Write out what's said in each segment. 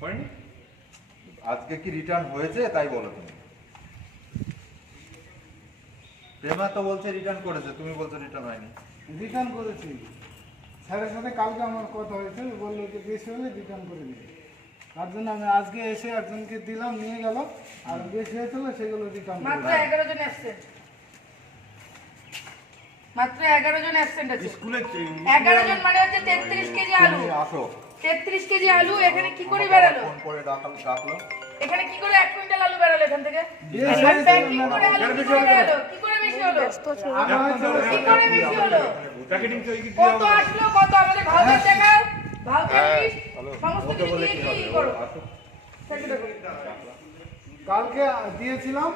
করেনি? আজকে কি রিটার্ন হয়েছে তাই বলো তুমি। প্রেমা তো বলছে রিটার্ন করেছে, তুমি বলছো রিটার্ন হয়নি। রিটার্ন করেছি, স্যারের সাথে কালকে আমার কথা হয়েছে, বললো যে বেশি হলে রিটার্ন করে দিবে। তার জন্য আমি আজকে এসে একজনকে দিলাম, নিয়ে গেল, আর বেশি হয়েছিল সেগুলো রিটার্ন করে মাত্র 11 জন অ্যাবসেন্ট, মাত্র 11 জন অ্যাবসেন্ট আছে। স্কুলে 11 জন মানে হচ্ছে 33 কেজি আলু। তুমি আসো। 33 কেজি আলু এখানে কি করে বেরালো? ফোন করে ডাকলো। এখানে কি করে 1 কুইন্টাল আলু বেরালো এখান থেকে? বেশি আর হয়েছিল প্যাকিং না। করে আলু কি করে বেরালো? কি করে বেশি হলো? আগে হয়েছিল কি করে বেশি হলো? প্যাকেটিং তো এই কি কত আসলো, কত আমাদের ভাউচার দেখাও, ভাউচার লিস্ট সমস্ত কিছু বলে দিয়ে কি কি হবে? করো? আসো। কালকে দিয়েছিলাম,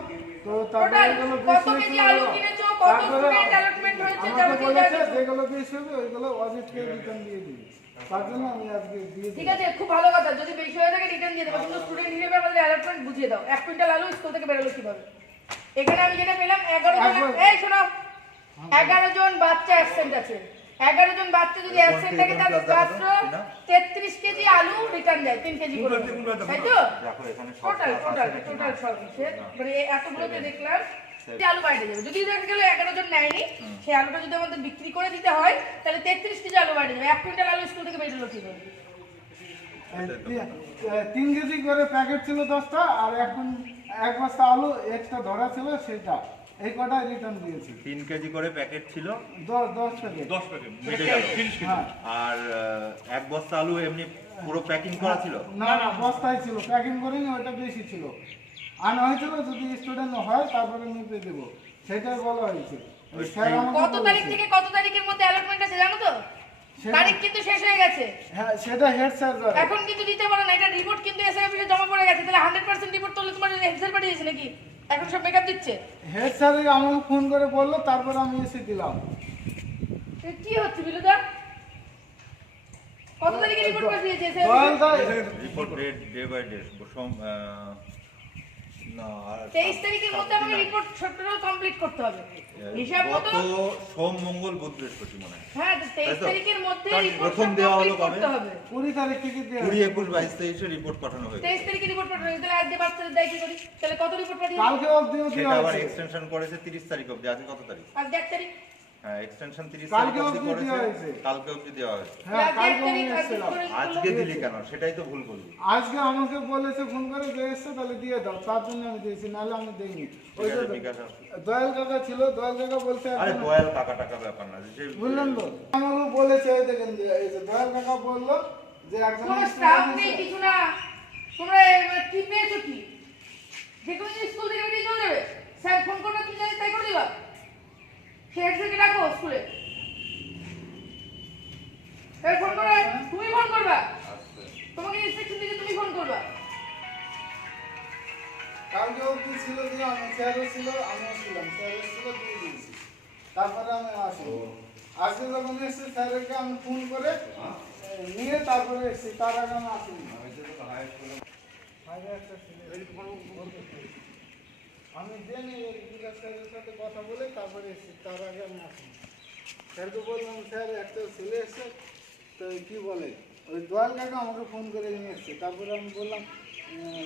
তো টোটাল তারপরে এগুলো কত বেশি কেজি হয়েছিল। আলু কিনেছো, কত তারপরে স্টুডেন্ট অ্যালটমেন্ট হয়েছে আমাকে যারা বলেছে জানেন। যেগুলো বেশি হবে ওইগুলো অজিতকে রিটার্ন দিয়ে দিবি। তার জন্য আমি আজকে দিয়ে ঠিক দিই। আছে, খুব ভালো কথা, যদি বেশি হয়ে থাকে রিটার্ন দিয়ে দেবো, কিন্তু স্টুডেন্ট হিসেবে আমাদের অ্যালটমেন্ট বুঝিয়ে দাও। 1 কুইন্টাল আলু স্কুল থেকে বেরোলো কিভাবে? এখানে আমি যেটা পেলাম 11 জন, এই শোনো, 11 জন বাচ্চা অ্যাবসেন্ট আছে। 11 জন বাচ্চা যদি অ্যাবসেন্ট থাকে তাহলে মাত্র 33 কেজি আলু রিটার্ন যায়, 3 কেজি করে, তাই তো? দেখো এখানে সব টোটাল সব মানে এতগুলোতে দেখলাম যে আলু বাইরে যাবে। যদি দেখা গেল 11 জন নেয়নি, সেই আলুটা যদি আমাদের বিক্রি করে দিতে হয় তাহলে 33 কেজি আলু বাইরে যাবে। 1 কুইন্টাল আলু স্কুল থেকে বেরোলো কিভাবে? 3 কেজি করে প্যাকেট ছিল 10টা, আর এখন 1 বস্তা আলু এক্সট্রা ধরা ছিল সেটা, এই কটা রিটার্ন দিয়েছি। 3 কেজি করে প্যাকেট ছিল, 10 প্যাকেট। 10 প্যাকেট মিটে গেল। 30 কেজি হ্যাঁ, আর 1 বস্তা আলু এমনি পুরো প্যাকিং করা ছিল। না না বস্তায় ছিল, প্যাকিং করিনি, ওটা বেশি ছিল। আনা হয়েছিল যদি স্টুডেন্ট হয় তারপরে নিতে দেবো, সেটাই বলা হয়েছে। ওই স্যার আমাকে কত তারিখ বলেছে। থেকে কত তারিখের মধ্যে অ্যালটমেন্ট আছে জানো তো? সেটা- তারিখ কিন্তু শেষ হয়ে গেছে, হ্যাঁ সেটা হেড স্যার জানে। এখন কিন্তু দিতে পারো না। এটা রিপোর্ট কিন্তু এসআই অফিসে জমা পড়ে গেছে। তাহলে 100% রিপোর্ট তোলে তোমার এক্সেল পাঠিয়েছে নাকি? এখন সব মেকআপ দিচ্ছে। হেড স্যার আমাকে ফোন করে বললো, তারপর আমি এসে দিলাম। এ কি হচ্ছে বিলুদা? কত তারিখে রিপোর্ট পাঠিয়েছে এসআই দয়াল অফিসে? দা, রিপোর্ট ডে বাই ডে না 23 তারিখের মধ্যে আমাকে রিপোর্ট ছোটটাও কমপ্লিট করতে হবে। হিসাব মতো গত সোম মঙ্গল বুধ বৃহস্পতি মনে হয়। হ্যাঁ, তো 23 তাই তো? তারিখের মধ্যে কারণ রিপোর্ট প্রথম দেওয়া হলো কবে? করতে হবে। 20 তারিখ থেকে দেওয়া 20, 21, 22, 23 রিপোর্ট পাঠানো হয়েছে। 23 তারিখে রিপোর্ট পাঠানো হয়েছে। তাহলে আজকে বাচ্চাদের দায় কি করি? তাহলে কত রিপোর্ট পাঠিয়েছে? কালকে অবধিও সেটা দেওয়া আবার হয়েছে। এক্সটেনশন করেছে 30 তারিখ অবধি। আজকে কত তারিখ? আজকে 1 তারিখ। হ্যাঁ, এক্সটেনশন 30 কালকে তারিখ অবধি অবধি করেছে, দেওয়া হয়েছে। কালকে অবধি দেওয়া হয়েছে। হ্যাঁ আজকে 1 কালকে আমি তারিখ, আজকে এসেছিলাম। করে আজকে দিলি কেন? সেটাই তো ভুল করলি। আজকে আমাকে বলেছে ফোন করে যে এসছে তাহলে দিয়ে দাও, তার জন্য আমি দিয়েছি, নাহলে আমি দিইনি। ওই ঠিক যে আছে, বিকাশ আসবে। দয়াল কাকা ছিল, দয়াল কাকা বলছে আরে এখন- দয়াল টাকা টাকা ব্যাপার না যে বুঝলেন তো, আমাকে বলেছে ওই দেখেন, এই যে দয়াল কাকা বললো যে একজন কোনো স্টাফ নেই, কিছু না। তোমরা কি পেয়েছো কি? যে কোনো জিনিস স্কুল থেকে বেরিয়ে চলে যাবে। স্যার ফোন করবে, তুমি জানিস তাই করে দিবা। সে হেডস্যারকে ডাকো স্কুলে। এই ফোন করে, তুমি ফোন করবা। তোমাকে ইনস্ট্রাকশন দিয়েছে, তুমি ফোন করবা। কালকে অবধি ছিল, দিয়ে আমি স্যারও ছিল, আমিও ছিলাম, স্যারও ছিল, দিয়ে দিয়েছি। তারপরে আমি আসি, আজকে যখন এসেছি স্যারকে আমি ফোন করে নিয়ে তারপরে এসেছি, তার আগে আমি আসিনি। আমি জেনে বিকাশ স্যারের সাথে কথা বলে তারপরে এসেছি, তার আগে আমি আসিনি। স্যারকে বললাম স্যার একটা ছেলে এসছে, তো কি বলে, ওই দয়াল কাকা আমাকে ফোন করে নিয়ে এসছে। তারপরে আমি বললাম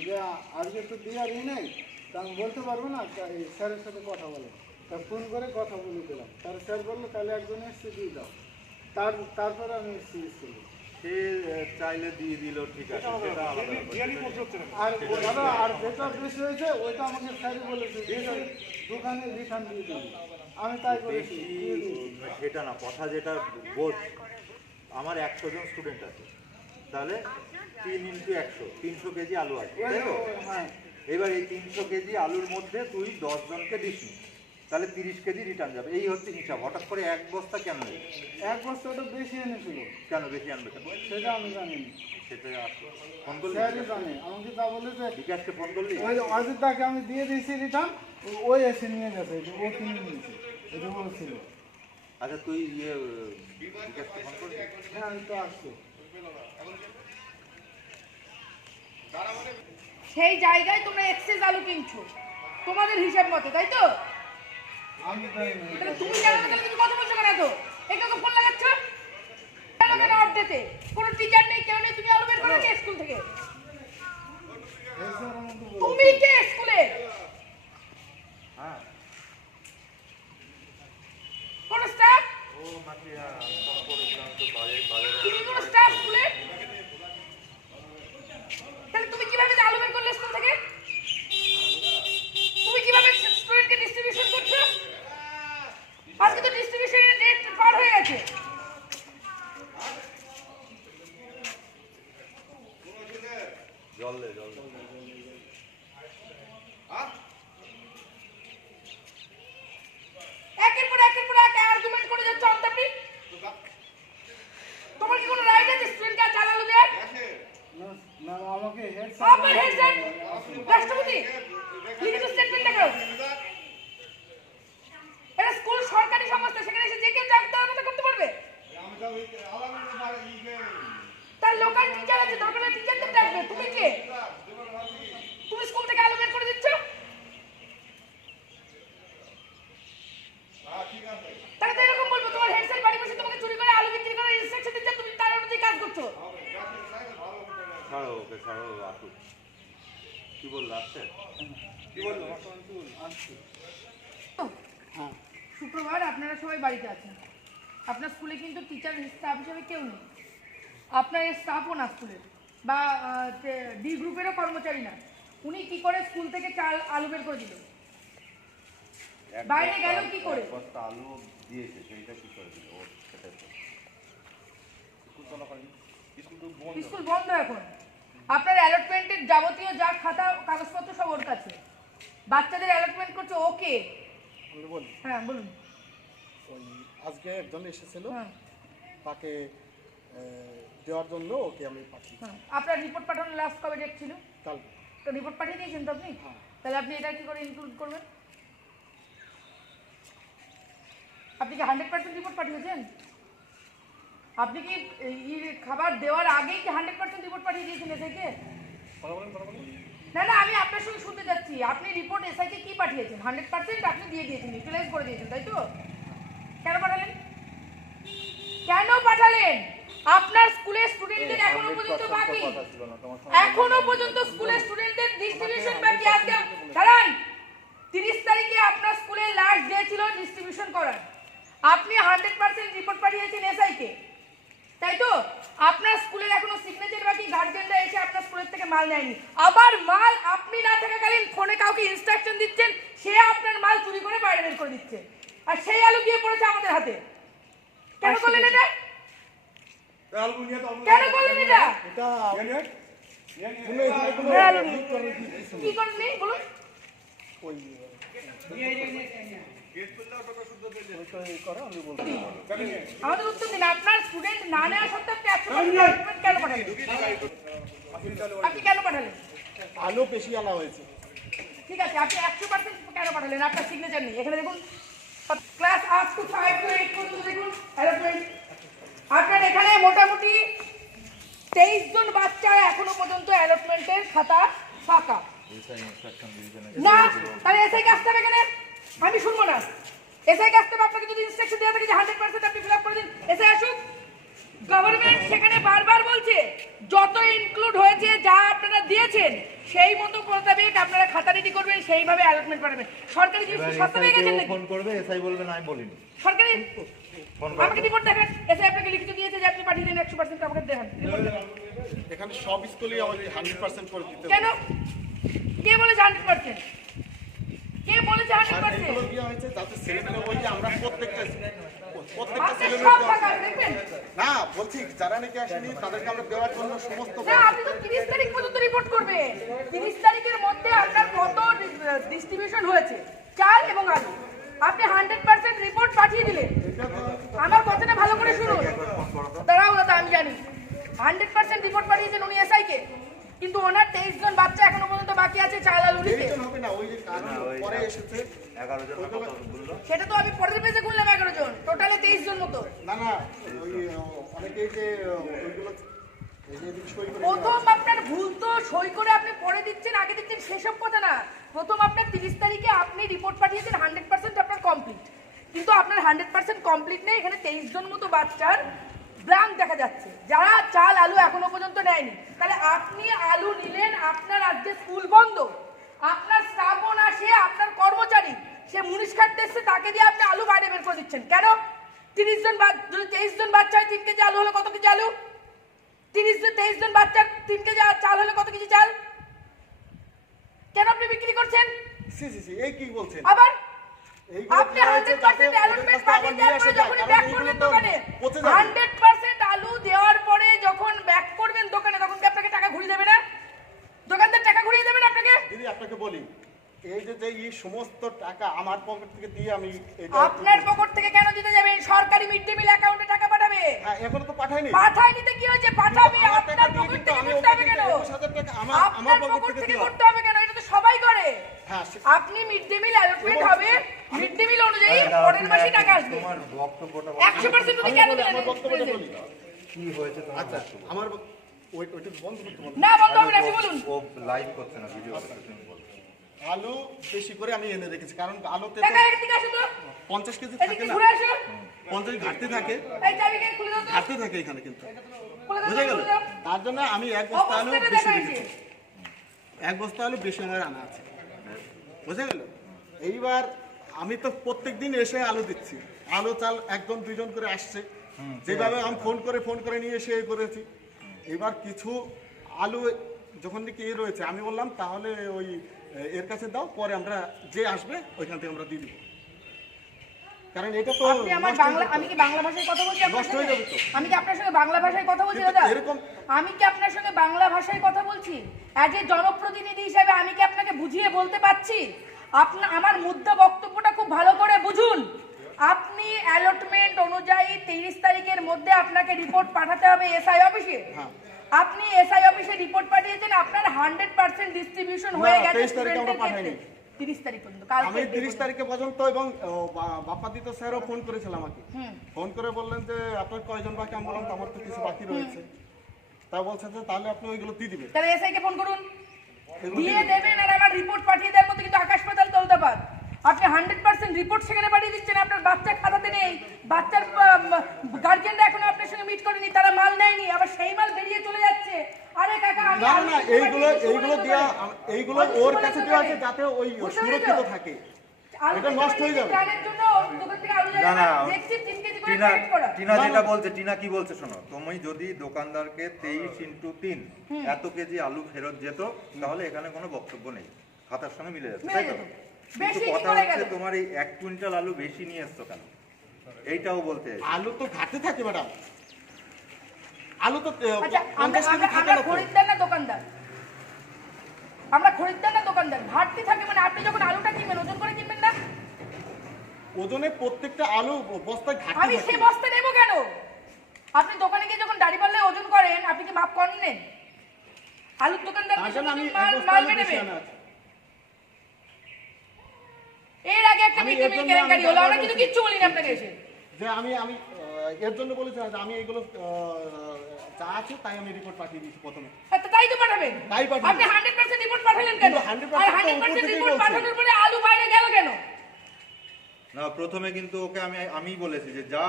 যে আজকে তো দেওয়ারই নেই, তা আমি বলতে পারবো না, এই স্যারের সাথে কথা বলে। তা ফোন করে কথা বলে দিলাম, তার স্যার বললো তাহলে একজন এসছে দিয়ে দাও। তারপরে আমি এসেছি স্কুলে। সে চাইলে দিয়ে দিল, ঠিক আছে, সেটা আলাদা ব্যাপার। আর দাদা, আর যেটা বেশি হয়েছে ওইটা আমাকে স্যারই বলেছে যে দোকানে রিটার্ন দিয়ে দিবি, আমি তাই করেছি, দিয়ে দিয়েছি। সেটা না, কথা যেটা বোঝ। আমার 100 জন স্টুডেন্ট আছে, তাহলে 3 × 100, 300 কেজি আলু আছে, তাই তো? হ্যাঁ, এবার এই 300 কেজি আলুর মধ্যে তুই 10 জনকে দিস, তাহলে 30 কেজি রিটার্ন যাবে। এই হচ্ছে হিসাব। হঠাৎ করে 1 বস্তা কেন এলো? 1 বস্তা ওটা বেশি এনেছিল, কেন বেশি আনবে কেন? সেটা আমি জানি না, সেটা ফোন করলি? স্যারই জানে। আমাকে তা বলেছে বিকাশকে ফোন করলি? ওই অজিতদাকে আমি দিয়ে দিয়েছি রিটার্ন, ওই এসে নিয়ে গেছে, যে ও কিনে নিয়েছে, এটা বলছিল। আচ্ছা, তুই বিকাশকে ফোন করলি? হ্যাঁ আমি তো আসছি। সেই জায়গায় তোমরা এক্সেস আলু কিনছো তোমাদের হিসাব মতো, তাই তো? আমি জানি না। তাহলে তুমি জানো না, তাহলে তুমি কথা বলছো কেন তো? একে ফোন লাগাচ্ছ কেন? কেন অর্ধেতে কোনো টিচার নেই, কেউ নেই, তুমি আলু বের করো কে স্কুল থেকে? জল দে একের পর এক আর্গুমেন্ট করে যাচ্ছ আপনি। তোমার কি কোনো রাইট আছে স্টুডেন্টকে চালালো দেয়ার? না না আমাকে হেড আপনার হেড স্যার রাষ্ট্রপতি লিখিত স্টেটমেন্ট দেখাও। এটা স্কুল সরকারি সংস্থা, সেখানে এসে যে কেউ চাকরি দেওয়ার মতো করতে পারবে? তার লোকাল টিচার আছে, দরকার হলে টিচারদের ডাকবে। তুমি কে? তুমি স্কুল থেকে আলো বের করে দিচ্ছ? তাহলে তো এরকম বলবো তোমার হেড স্যার বাড়ি বসে তোমাকে চুরি করে আলো বিক্রি করার ইনস্ট্রাকশন দিচ্ছে, তুমি তার অনুযায়ী কাজ করছো। ছাড়ো ওকে, ছাড়ো আসুক। কি বললো আসছে? কি বললো? হ্যাঁ শুক্রবার আপনারা সবাই বাড়িতে আছেন। আপনার স্কুলে কিন্তু টিচার স্টাফ হিসেবে কেউ নেই। আপনার এই স্টাফও না স্কুলের, বা ডি গ্রুপেরও কর্মচারী না। উনি কি করে স্কুল থেকে চাল আলু বের করে দিল? বাইরে গেল কি করে? বস্তা আলু দিয়েছে, সেইটা কি করে দিল? ও সেটাই তো। স্কুল বন্ধ এখন। আপনার অ্যালটমেন্টের যাবতীয় যা খাতা কাগজপত্র সব ওর কাছে। বাচ্চাদের অ্যালটমেন্ট করছে ওকে। আমি বলি হ্যাঁ বলুন। ওই আজকে একজন এসেছিল, হ্যাঁ তাকে দেওয়ার জন্য ওকে আমি পাঠিয়েছি হ্যাঁ। আপনার রিপোর্ট পাঠানোর লাস্ট কবে ডেট ছিল? কালকে। তো রিপোর্ট পাঠিয়ে দিয়েছেন তো আপনি? হ্যাঁ। তাহলে আপনি এটা কি করে ইনক্লুড করবেন? আপনি কি 100% রিপোর্ট পাঠিয়েছেন? আপনি কি এই খাবার দেওয়ার আগেই কি 100% রিপোর্ট পাঠিয়ে দিয়েছেন এসআইকে? না না, আমি আপনার সঙ্গে শুনতে যাচ্ছি। আপনি রিপোর্ট এসআইকে কি পাঠিয়েছেন? 100% আপনি দিয়ে দিয়েছেন, ইউটিলাইজ করে দিয়েছেন, তাই তো? কেন পাঠালেন? কেন পাঠালেন? আপনার স্কুলের স্টুডেন্টদের এখনো পর্যন্ত বাকি। এখনো পর্যন্ত স্কুলের স্টুডেন্টদের ডিস্ট্রিবিউশন বাকি। আজকে দাঁড়ান, 30 তারিখে আপনার স্কুলের লাস্ট ডে ছিল ডিস্ট্রিবিউশন করার। আপনি 100% রিপোর্ট পাঠিয়েছেন এসআইকে, তাই তো? আপনার স্কুলের এখনো সিগনেচার বাকি। গার্জিয়ানরা এসে আপনার স্কুলের থেকে মাল নেয়নি। আবার মাল আপনি না থাকাকালীন ফোনে কাউকে ইনস্ট্রাকশন দিচ্ছেন, সে আপনার মাল চুরি করে বাইরে বের করে দিচ্ছে, আর সেই আলু গিয়ে পড়েছে আমাদের হাতে। কেন করলেন এটা? কেন করলেন এটা? কি করেননি বলুন? আমাদের উত্তর দিন। আপনার স্টুডেন্ট না নেওয়া সত্ত্বেও আপনি 100% কেন পাঠালেন? আপনি কেন পাঠালেন? আলো বেশি আনা হয়েছে। ঠিক আছে, আপনি 100% কেন পাঠালেন? আপনার সিগনেচার নেই। এখানে দেখুন, ক্লাস আপ টু 5 to 8 পর্যন্ত দেখুন অ্যালটমেন্ট। আপনার এখানে মোটামুটি 23 জন বাচ্চা এখনো পর্যন্ত অ্যালটমেন্টের খাতা ফাঁকা। না, তাহলে এসআইকে আসতে হবে এখানে। আমি শুনবো না। এসআইকে আসতে হবে। আপনাকে যদি ইনস্ট্রাকশন দেওয়া থাকে যে 100% আপনি ফিল আপ করে দিন, এসআই আসুক। গভর্নমেন্ট সেখানে বারবার বলছে যত ইনক্লুড হয়েছে, যা আপনারা দিয়েছেন সেই মতো মোতাবেক আপনারা খাতা রেডি করবেন, সেইভাবে অ্যালটমেন্ট পাঠাবেন। সরকারি জিনিস সস্তা হয়ে গেছে নাকি? ফোন করবে, এসআই বলবে না আমি বলিনি। সরকারি ফোন আমাকে রিপোর্ট দেখান। এসআই আপনাকে লিখিত দিয়েছে যে আপনি পাঠিয়ে দেন 100%, আমাকে দেখান। এখানে সব স্কুলেই আমাকে 100% করে দিতে কেন? কে বলেছে 100%? কে বলেছে 100%? এগুলো কি হয়েছে যাতে ছেলেমেয়ে বই যে আমরা প্রত্যেকটা আপনি ছেলেমেয়ে সব টাকা দেখবেন। না বলছি যারা নাকি আসেনি তাদেরকে আমরা দেওয়ার জন্য সমস্ত না, আপনি তো 30 তারিখ পর্যন্ত রিপোর্ট করবেন। 30 তারিখের মধ্যে আপনার কত ডিস্ট্রিবিউশন হয়েছে চাল এবং আলু, আপনি 100% রিপোর্ট পাঠিয়ে দিলেন। আমার কথাটা ভালো করে শুনুন। দাঁড়াও দাদা, আমি জানি 100% রিপোর্ট পাঠিয়েছেন উনি এসআইকে, কিন্তু ওনার 23 জন বাচ্চা এখনো পর্যন্ত বাকি আছে চাল আলু নিতে। হবে না, ওই যে কারণ পরে এসেছে 11 জন বললো। সেটা তো আমি পরের পেজে গুনলাম 11 জন, টোটালে 23 জন মতো। না না ওই অনেকেই যে ওইগুলো এই যে সই করে প্রথম আপনার ভুল তো সই করে আপনি পরে দিচ্ছেন, আগে দিচ্ছেন, সেসব কথা না। প্রথম আপনার 30 তারিখে আপনি রিপোর্ট পাঠিয়েছেন 100% আপনার কমপ্লিট, কিন্তু আপনার 100% কমপ্লিট নেই। এখানে 23 জন মতো বাচ্চার ব্ল্যাঙ্ক দেখা যাচ্ছে, যারা চাল আলু এখনো পর্যন্ত নেয়নি। তাহলে আপনি আলু নিলেন, আপনার আজকে স্কুল বন্ধ, আপনার স্টাফও না, সে আপনার কর্মচারী, সে মুনিশ খাটতে এসছে, তাকে দিয়ে আপনি আলু বাইরে বের করে দিচ্ছেন কেন? 23 জন বাচ্চা 3 কেজি আলু হলে কত কেজি আলু? 23 জন বাচ্চার 3 কেজি চাল হলে কত কেজি চাল? কেন আপনি বিক্রি করছেন? এই কি বলছেন? আবার এইগুলো আপনি কি হয়েছে 100% যাতে অ্যালটমেন্ট পাঠিয়ে দেওয়ার পরে যখন কারণ ব্যাক এইগুলো করবেন তো দোকানে, পচে যাবে। 100% আলু দেওয়ার পরে যখন ব্যাক করবেন দোকানে, তখন কি আপনাকে টাকা ঘুরিয়ে দেবে না? বলি, এই যে এই সমস্ত টাকা আমার পকেট থেকে দিয়ে আমি এটা আপনার পকেট থেকে কেন দিতে যাবেন? সরকারি মিড ডে মিল অ্যাকাউন্টে টাকা পাঠাবে। হ্যাঁ, এখনো তো পাঠাইনি। পাঠায়নি তো কি হয়েছে? পাঠাবে। আমার টাকা আপনার দিয়ে পকেট কিন্তু থেকে আমি করতে হবে কেন? 21,000 টাকা আমার আপনার পকেট পকেট থেকে থেকে দিলাম। করতে হবে কেন? এটা তো সবাই করে। হ্যাঁ, আপনি মিড ডে মিল অ্যালটমেন্ট হবে, মিড ডে মিল অনুযায়ী পরের মাসে টাকা আসবে। তোমার বক্তব্যটা 100% তুমি কেন দিলেন? আমার বক্তব্যটা বলি। কি হয়েছে তোমার আচ্ছা, বক্তব্য? আমার ওইটা বন্ধ করতে বলো। না বন্ধ হবে না, আপনি বলুন। ও লাইভ করছে না, ভিডিও করছে, তুমি বলো। আলু বেশি করে আমি এনে রেখেছি, কারণ আলুতে তো টাকা এদিকে আসো তো। 50 কেজি এদিকে থাকে না, ঘুরে আসো। 50 ঘাটতি থাকে, এই চাবিকে খুলে দাও তো। ঘাটতি থাকে এখানে কিন্তু, খুলে দাও, বুঝে গেল? খুলে দাও। তার জন্য আমি এক বস্তা আলু অবস্থাটা বেশি দেখাইছে। রেখেছি, এক বস্তা আলু বেশি আমার আনা আছে, বুঝে গেল? এইবার আমি তো প্রত্যেকদিন এসে আলু দিচ্ছি, আলু চাল একজন দুইজন করে আসছে, যেভাবে আমি ফোন করে নিয়ে এসে করেছি। এবার কিছু আলু যখন নাকি রয়েছে, আমি বললাম তাহলে ওই এর কাছে দাও, পরে আমরা যে আসবে ওইখান থেকে আমরা দিয়ে দিব, কারণ এটা তো আপনি আমার নষ্ট হয়ে বাংলা, যেত। আমি কি বাংলা ভাষায় কথা বলছি আপনার নষ্ট হয়ে সঙ্গে? যাবে তো। আমি কি আপনার সঙ্গে বাংলা ভাষায় কথা বলছি কিন্তু দাদা? এরকম- আমি কি আপনার সঙ্গে বাংলা ভাষায় কথা বলছি? অ্যাজ এ জনপ্রতিনিধি হিসেবে আমি কি আপনাকে বুঝিয়ে বলতে পারছি? আমার মুদ্রা বক্তব্যটা খুব ভালো করে বুঝুন। আপনি অ্যালটমেন্ট অনুযায়ী 30 তারিখের মধ্যে আপনাকে রিপোর্ট পাঠাতে হবে এসআই অফিসে। হ্যাঁ। আপনি এসআই অফিসে রিপোর্ট পাঠিয়েছেন, আপনার 100% ডিস্ট্রিবিউশন না, হয়ে গেছে 23 তারিখে আমরা স্টুডেন্টদের ক্ষেত্রে। পাঠাইনি। 30 তারিখ পর্যন্ত, আমি কালকে 30 তারিখে পর্যন্ত, এবং বাপ্পাদিত স্যারও ফোন করেছিল আমাকে, ফোন করে বললেন যে আপনার কয়জন বাকি, আমি বললাম তো আমার তো কিছু বাকি রয়েছে, তা বলছে যে তাহলে আপনি ওইগুলো দিয়ে দিবেন। তাহলে এসআই কে ফোন করুন, এগুলো দিয়ে দিয়ে দেবেন। আর আমার রিপোর্ট পাঠিয়ে দেওয়ার মধ্যে কিন্তু আকাশ পাতাল তলদাপাত। আপনি 100% রিপোর্ট সেখানে পাঠিয়ে দিচ্ছেন, আপনার বাচ্চার খাতাতে নেই, বাচ্চার গার্জিয়ানরা এখনো আপনার সঙ্গে মিট করেনি, তারা মাল নেয়নি, আবার সেই মাল বেরিয়ে চলে যাচ্ছে। আরে কাকা, আমি না আলু না, কিনতে এইগুলো পাঠিয়েছি, এইগুলো সুমনের দেওয়া, দোকানে। এইগুলো আলু ওর সুমনের কাছে দোকানে। দেওয়া আছে যাতে ওই বুঝতে সুরক্ষিত পেরেছো? থাকে, আলু এটা কিনতে নষ্ট হয়ে পাঠিয়েছি, যাবে। ট্রানের জন্য দোকান থেকে আলু যায় না, না, না, দেখছি 3 কেজি করে টিনা প্যাকেট করা। টিনা যেটা বলছে, টিনা কি বলছে শোনো, তুমি যদি দোকানদারকে 23 × 3 এত কেজি আলু ফেরত যেত, তাহলে এখানে কোনো বক্তব্য নেই, খাতার সঙ্গে মিলে যাচ্ছে, মিলে তাই তো? যেত। কিন্তু বেশি কি কথা করে হচ্ছে গেল? তোমার এই 1 কুইন্টাল আলু বেশি নিয়ে এসছো কেন, এইটাও বলতে চাইছি। আলু তো ঘাটতি থাকে ম্যাডাম, আলু তো আচ্ছা, 50 কেজি থাকে আমরা না তো। খরিদ্দার না দোকানদার? আমরা খরিদ্দার না দোকানদার? ঘাটতি থাকে মানে আপনি যখন আলুটা কিনবেন ওজন করে কিনবেন না? ওজনে প্রত্যেকটা আলু বস্তায় ঘাটতি আমি থাকে। সেই বস্তা নেবো কেন? আপনি দোকানে গিয়ে যখন দাড়ি পাল্লায় ওজন করেন, আপনি কি মাপ করেন নেন? আলুর দোকানদার তার জন্য আমি এক মাল বস্তা মাল আলু মেনে বেশি নেবে। আনা আছে। এর আগে একটা আমি মিড ডে এর মিল জন্য কেলেঙ্কারি আমি হলো, আমরা বারবার কিন্তু বলছি কিচ্ছু বলিনি আপনাকে এসে। যে আমি এর জন্য বলেছি যে আমি এগুলো যা আছে তাই আমি রিপোর্ট পাঠিয়ে দিয়েছি প্রথমে। আচ্ছা, তাই তো পাঠাবেন। তাই পাঠাবো। আপনি 100% রিপোর্ট পাঠালেন কেন? কিন্তু 100% আর তো উপর 100% থেকেই রিপোর্ট বলছে। পাঠানোর পরে আলু বাইরে গেল কেন? না, প্রথমে কিন্তু ওকে আমি বলেছি যে যা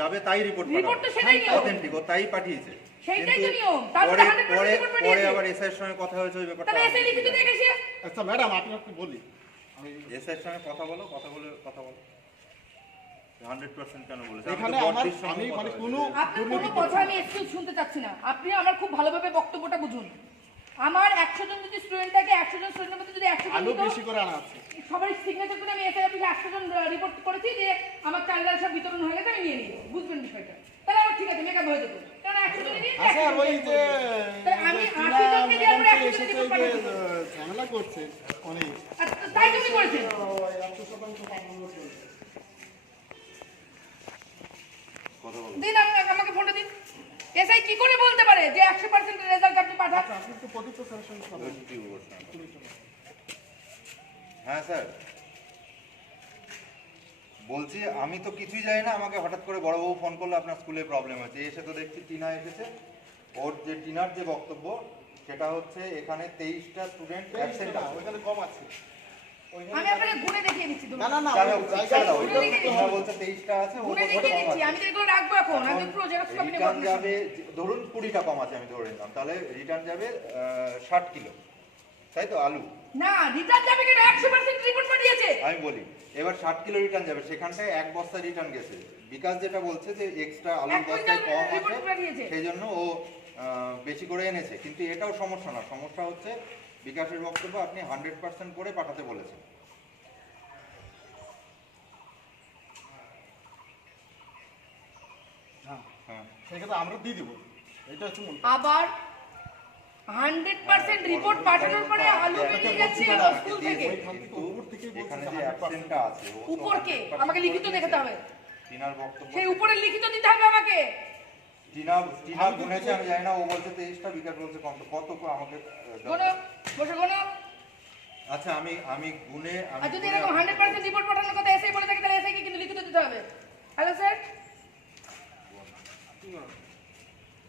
যাবে তাই রিপোর্ট রিপোর্ট তো সেটাই নিয়ম। অথেন্টিক, ও তাই পাঠিয়েছে। সেইটাই তো কিন্তু নিয়ম। তারপরে 100% পরে রিপোর্ট পরে পাঠিয়েছে। আবার এসআইয়ের সঙ্গে কথা হয়েছে ওই ব্যাপারটা। তাহলে এসে লিখিত দিয়ে গেছে। আচ্ছা ম্যাডাম, আপনাকে বলি, এসআইয়ের সঙ্গে কথা বলো 100% কেন বলেছে? এখানে আমি মানে কোনো আপনার কোনো কথা আমি এক্সকিউজ শুনতে চাচ্ছি না। আপনি আমার খুব ভালোভাবে বক্তব্যটা বুঝুন। আমার 100 জন যদি স্টুডেন্ট থাকে, 100 জন স্টুডেন্টের মধ্যে যদি 100 জন আলু দিত, বেশি করে আনা আছে। সবারই সিগনেচার করে আমি এসআই অফিসে 100 জন রিপোর্ট করেছি যে আমার চাল ডাল সব বিতরণ হয়ে গেছে, আমি নিয়ে নিই। বুঝবেন বিষয়টা? তাহলে আমার ঠিক আছে, মেকআপ হয়ে যেত। কারণ 100 জনই নিয়েছে, আচ্ছা, 100 জন ওই যে তাহলে আমি যে 80 জনকে দিয়ে আমরা 100 এসেছে জনের রিপোর্ট যে পাঠাবো। ঝামেলা করছে অনেক, আচ্ছা, তাই তুমি করেছেন। 100% পাঠানো চলছে। দিন আমাকে ফোনটা দিন। এসআই কি করে বলতে পারে যে 100% রেজাল্ট আপনি পাঠান? আচ্ছা, আপনি তো প্রদীপ্ত স্যারের সঙ্গে কথা বলুন। হ্যাঁ স্যার, বলছি আমি তো কিছুই জানি না, আমাকে হঠাৎ করে বড়বাবু ফোন করলো আপনার স্কুলে প্রবলেম হয়েছে। এসে তো দেখছি টিনা এসেছে, ওর যে টিনার যে বক্তব্য সেটা হচ্ছে এখানে 23টা স্টুডেন্ট অ্যাবসেন্ট আছে। ওইখানে কম আছে। আমি আপনাকে গুনে দেখিয়ে দিচ্ছি। না না না, যাই হোক, ছেড়ে দাও, গুনে দেখিয়ে টিনা দিচ্ছি। বলছে 23টা আছে, ওর গুনে মধ্যে দেখিয়ে কম দিচ্ছি। আছে। আমি তো এগুলো রাখবো এখন। আমি পুরো জেরক্স কপি নেব। রিটার্ন যাবে, ধরুন 20টা কম আছে আমি ধরে নিলাম, তাহলে রিটার্ন যাবে 60 কিলো, তাই তো আলু? না, রিটার্ন যাবে কেন? 100% রিপোর্ট পাঠিয়েছে। আমি বলি এবার 60 কিলো রিটার্ন যাবে, সেখানটায় এক বস্তা রিটার্ন গেছে। বিকাশ যেটা বলছে যে এক্সট্রা আলুর এক বস্তায় কুইন্টাল কম report আছে, পাঠিয়েছে। সেই জন্য ও বেশি করে এনেছে। কিন্তু এটাও সমস্যা না, সমস্যা হচ্ছে বিকাশের বক্তব্য আপনি 100% করে পাঠাতে বলেছেন। হ্যাঁ, হ্যাঁ, সেক্ষেত্রে আমরা দিয়ে দিব, এটা হচ্ছে মূল। আবার 100% রিপোর্ট পাঠানোর পরে আলু বেরিয়ে যাচ্ছে স্কুল থেকে। এখানে যে অ্যাবসেন্টটা আছে ও তো উপরকে 100% আমাকে লিখিত দেখাতে হবে, টিনার বক্তব্য সেই উপরে লিখিত দিতে হবে আমাকে। টিনা গুনেছে, আমি জানি না, ও বলছে 23টা, বিকাশ বলছে কত আমাকে কোনো বসে কোনো আচ্ছা আমি গুনে আর যদি এরকম 100% রিপোর্ট পাঠানোর কথা এসআই বলে থাকে তাহলে এসআইকে কিন্তু লিখিত দিতে হবে। হ্যালো স্যার,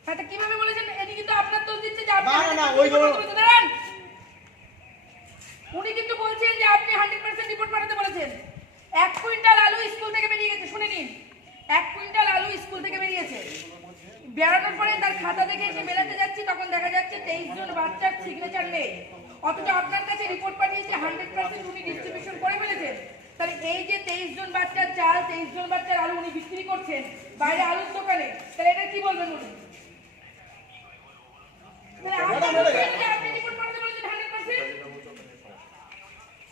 হ্যাঁ তা কিভাবে বলেছেন? এটি কিন্তু আপনার দোষ দিচ্ছে যে আপনি না, ওই দাঁড়ান। উনি কিন্তু বলছেন যে আপনি 100% রিপোর্ট পাঠাতে বলেছেন। 1 কুইন্টাল আলু স্কুল থেকে বেরিয়ে গেছে, শুনে নিন, 1 কুইন্টাল আলু স্কুল থেকে বেরিয়েছে। বেরোনোর পরে তার খাতা দেখে এসে মেলাতে যাচ্ছি, তখন দেখা যাচ্ছে 23 জন বাচ্চার সিগনেচার নেই, অথচ আপনার কাছে রিপোর্ট পাঠিয়েছে 100% উনি ডিস্ট্রিবিউশন করে ফেলেছেন। তাহলে এই যে 23 জন বাচ্চার চাল, 23 জন বাচ্চার আলু উনি বিক্রি করছেন বাইরে আলুর দোকানে, তাহলে এটা কি বলবেন উনি? তাহলে আপনি রিপোর্ট পাঠাতে বলেছেন 100%?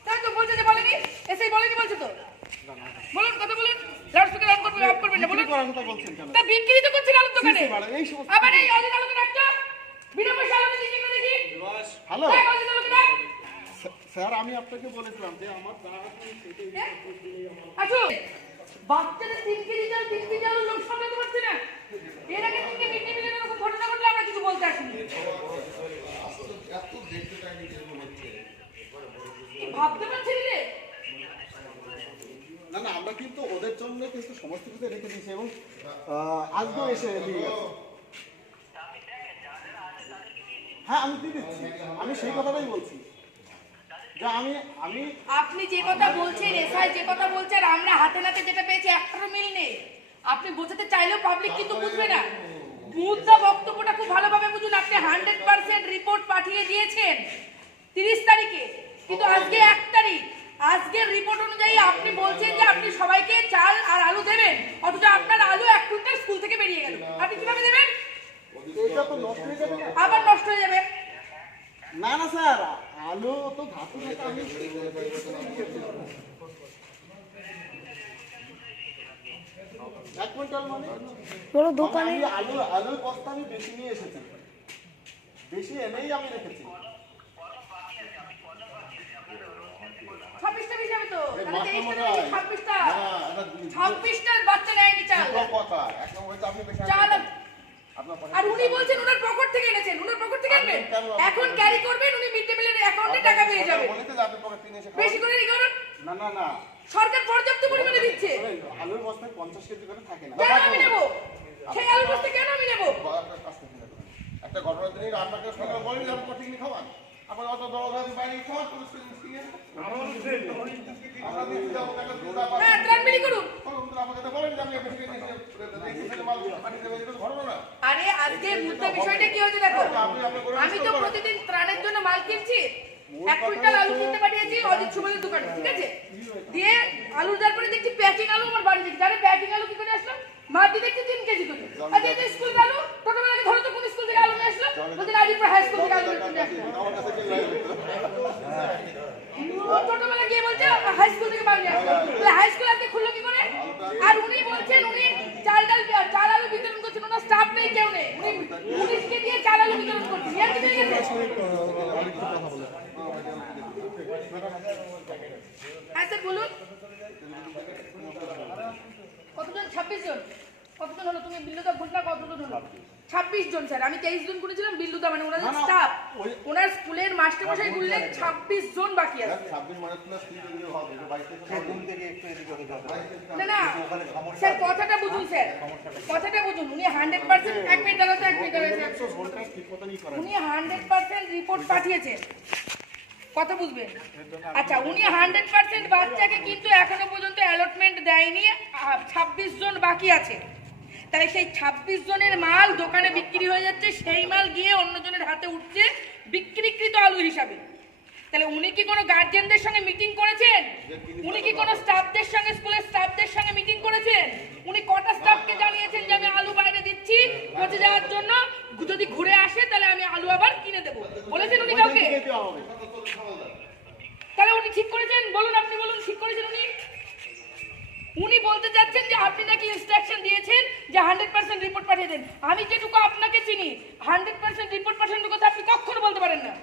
তাই তো বলছে যে বলেনি, এসআই বলেনি বলছে তো। বলুন, কথা বলুন, লাউডস্পিকার অন করবেন, অফ করবেন না, বলুন। তা বিক্রি তো করছেন আলুর দোকানে, আবার এই অরিজিনাল আলুকে ডাকতো, বিনা পয়সা আলু দিচ্ছি কিনা দেখি। হ্যালো এই অরিজিনাল আলুকে ডাক। স্যার, আমি আপনাকে বলেছিলাম যে আমার আসুন, বাচ্চাদের 3 কেজি চাল 3 কেজি আলু লোক সামলাতে পারছে না। এর আগে থেকে মিড ডে মিলের এরকম ঘটনা ঘটলে আমরা কিছু বলতে আসিনি। কি ভাবতে পারছেন রে? না, আমরা কিন্তু ওদের জন্য কিন্তু সমস্ত কিছু রেখে দিয়েছি এবং আজকেও এসে দিয়ে গেছে। হ্যাঁ, আমি দিয়ে দিচ্ছি, আমি সেই কথাটাই বলছি যে আমি আপনি যে কথা বলছেন, এসআই যে কথা বলছে, আর আমরা হাতে নাতে যেটা পেয়েছি একটারও মিল নেই। আপনি বোঝাতে চাইলেও পাবলিক কিন্তু বুঝবে না। মুদ্রা বক্তব্যটা খুব ভালোভাবে বুঝুন। আপনি 100% রিপোর্ট পাঠিয়ে দিয়েছেন 30 তারিখে, কিন্তু আজকে 1 তারিখ। আজকের রিপোর্ট অনুযায়ী আপনি বলছেন যে আপনি সবাইকে চাল আর আলু দেবেন, অথচ আপনার আলু 1 কুইন্টাল স্কুল থেকে বেরিয়ে গেল। আপনি কিভাবে দেবেন? এটা তো নষ্ট হয়ে যাবে না। আবার নষ্ট হয়ে যাবে। না স্যার, আলু তো ধাতু থাকে, আমি 1 কুইন্টাল মানে বড় দোকানে আমি আলুর বস্তা আমি বেশি নিয়ে এসেছি, বেশি এনেই আমি রেখেছি। 26টা বেশি হবে তো, এই তাহলে মাথা 23টা মোটা। 26টা না, এটা 26টার বাচ্চা নেয়নি চাল। দুটো কথা, এক নম্বরে তো আপনি বেশি চাল আনবেন। আপনার পকেটে আর উনি বলছেন উনার পকেট থেকে এনেছেন, উনার পকেট থেকে আনবেন, এখন ক্যারি করবেন, উনি মিড ডে মিলের অ্যাকাউন্টে টাকা পেয়ে যাবেন। বলেছে যে আপনি পকেট কিনে এসে বেশি করে ই করুন, না, সরকার পর্যাপ্ত পরিমাণে দিচ্ছে। শোনেন, আলুর বস্তায় 50 কেজি করে থাকে না। কেন আমি নেব? সেই আলু বস্তা কেন আমি নেব? একটা ঘটনার দিনই আপনাকে সকাল বলেন যে আপনি পটিং খাওয়ান, আপনার অত বড় গাড়ি বাইরে খাওয়ান, পুলিশ কিনে আমরা দিতে যাবো টাকা দুটা হ্যাঁ, ত্রাণ বিলি করুন। আমাকে তো বলেন যে আমি বেশি কিনে মাল পানি দেবো, এটা তো ঘটনা না। আরে আজকে মুদ্রা বিষয়টা কি হয়েছে দেখো, আমি তো প্রতিদিন ত্রাণের জন্য মাল কিনছি, 1 কুইন্টাল আলু কিনতে পাঠিয়েছি অজিত সুবলের দোকানে, ঠিক আছে? দিয়ে আলু দেওয়ার পরে দেখছি প্যাকিং আলু আমার বাড়ি থেকে, জানে প্যাকিং আলু কি করে আসলো? মাটি দেখছি 3 কেজি করে। আজকে এই যে স্কুল আলু, ছোটবেলায় ধরো তো কোন স্কুল থেকে আলু নিয়ে আসলো? বলছে রাজীবপুর হাই স্কুল থেকে আলু নিয়ে আসলো। ছোটবেলা গিয়ে বলছে হাই স্কুল থেকে মাল নিয়ে আসলো। তাহলে হাই স্কুল আজকে খুললো কি করে? আর উনি বলছেন উনি চাল আলু বিতরণ করছেন, ওনার স্টাফ নেই, কেউ নেই, উনি পুলিশকে দিয়ে চাল আলু বিতরণ করছেন। ইয়ার কি হয়ে গেছে? হ্যাঁ স্যার বলুন, কতজন? 26 জন। কতজন হলো? তুমি বিল্লুদা ঘটনা কতজন হলো? 26 জন স্যার। আমি 23 জন করেছিলাম, বিল্লুদা মানে ওনার স্টাফ, ওনার স্কুলের মাস্টারমশাই বললেন 26 জন বাকি আছে। 26 মানে প্লাস 3 কেজি হবে, 22 সে ঘুম থেকে একটু এদিক ওদিক হবে। না না স্যার, কথাটা বুঝুন স্যার, কথাটা বুঝুন। উনি 100% 1 মিনিট দাঁড়াতে, 1 মিনিট দাঁড়াতে। উনি 100% রিপোর্ট পাঠিয়েছেন, কথা বুঝবেন। আচ্ছা, উনি 100% বাচ্চাকে কিন্তু এখনো পর্যন্ত অ্যালটমেন্ট দেয়নি, 26 জন বাকি আছে। তাহলে সেই 26 জনের মাল দোকানে বিক্রি হয়ে যাচ্ছে, সেই মাল গিয়ে অন্যজনের হাতে উঠছে বিক্রিকৃত আলু হিসাবে। তাহলে উনি কি কোনো গার্জিয়ানদের সঙ্গে মিটিং করেছেন? উনি কি কোনো স্টাফদের সঙ্গে, স্কুলের স্টাফদের সঙ্গে মিটিং করেছেন? উনি কটা স্টাফকে জানিয়েছেন যে আমি আলু বাইরে দিচ্ছি পচে যাওয়ার জন্য, যদি ঘুরে আসে তাহলে আমি আলু আবার কিনে দেবো, বলেছেন উনি কাউকে? তাহলে উনি ঠিক করেছেন? বলুন, আপনি বলুন, ঠিক করেছেন উনি? উনি বলতে চাচ্ছেন যে আপনি নাকি ইনস্ট্রাকশন দিয়েছেন যে 100% রিপোর্ট পাঠিয়ে দেন। আমি যেটুকু আপনাকে চিনি 100% রিপোর্ট পাঠানোর কথা আপনি কখনো বলতে পারেন না।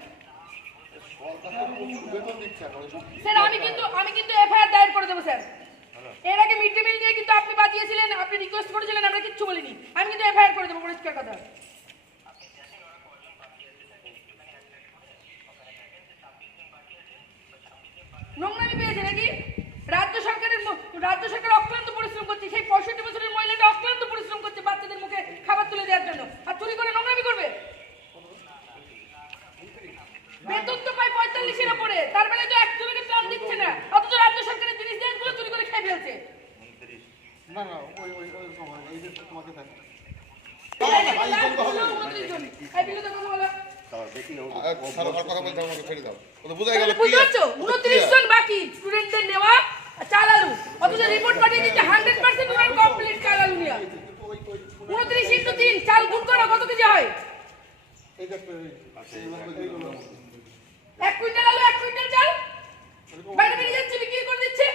বেতন দিচ্ছে এখন এসব। স্যার আমি কিন্তু এফআইআর দায়ের করে দেবো স্যার। এর আগে মিড ডে মিল নিয়ে কিন্তু আপনি বাজিয়েছিলেন, আপনি রিকোয়েস্ট করেছিলেন, আমরা কিচ্ছু বলিনি। আমি কিন্তু এফআইআর করে দেবো, পরিষ্কার কথা। নোংরামি পেয়েছে নাকি? রাজ্য সরকার অক্লান্ত পরিশ্রম করছে, সেই 65 বছরের মহিলাটা অক্লান্ত পরিশ্রম করছে বাচ্চাদের মুখে খাবার তুলে দেওয়ার জন্য, আর চুরি করে নোংরামি করবে? বেতন তো পায় 45-এর উপরে, তার বেলায় তো একজনকে ত্রাণ দিচ্ছে না, অথচ রাজ্য সরকারের জিনিস দেশগুলো চুরি করে খেয়ে ফেলছে। না না ওই সময় এই যে তোমাকে দেখো সারা কথা বলতে আমাকে ছেড়ে দাও ও তো বোঝাই গেল বুঝতে পারছো? 29 জন বাকি স্টুডেন্টদের নেওয়া চাল আলু, অথচ রিপোর্ট পাঠিয়ে দিচ্ছে 100% ওনার কমপ্লিট চাল আলু নেওয়া। 29 into 3 চাল গুণ করো কত কেজি হয়? এই দেখো 1 কুইন্টাল আলু 1 কুইন্টাল চাল বাইরে বেরিয়ে যাচ্ছে, বিক্রি করে দিচ্ছে।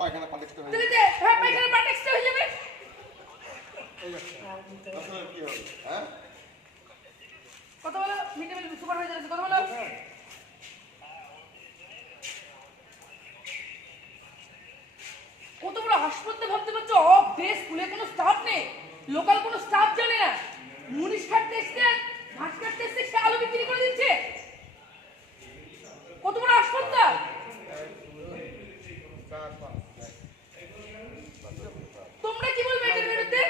পায়খানা পালিশতে হয়ে দিতে হ্যাঁ, পাইকারি পাট এক্সট্রা হয়ে যাবে। আসলে কি হবে হ্যাঁ কত বলো মিড ডে মিল সুপারভাইজার আছে, কত বলো? কত বড় হাসপাতাল ভাবতে পারছো? অফ ডে স্কুলে কোনো স্টাফ নেই, লোকাল কোনো স্টাফ জানে না, মুনিশ কাটতে এসছেন, ঘাস কাটতে এসছে, সে আলু বিক্রি করে দিচ্ছে। কত বড় হাসপাতাল! তোমরা কি বলবে এটার বিরুদ্ধে?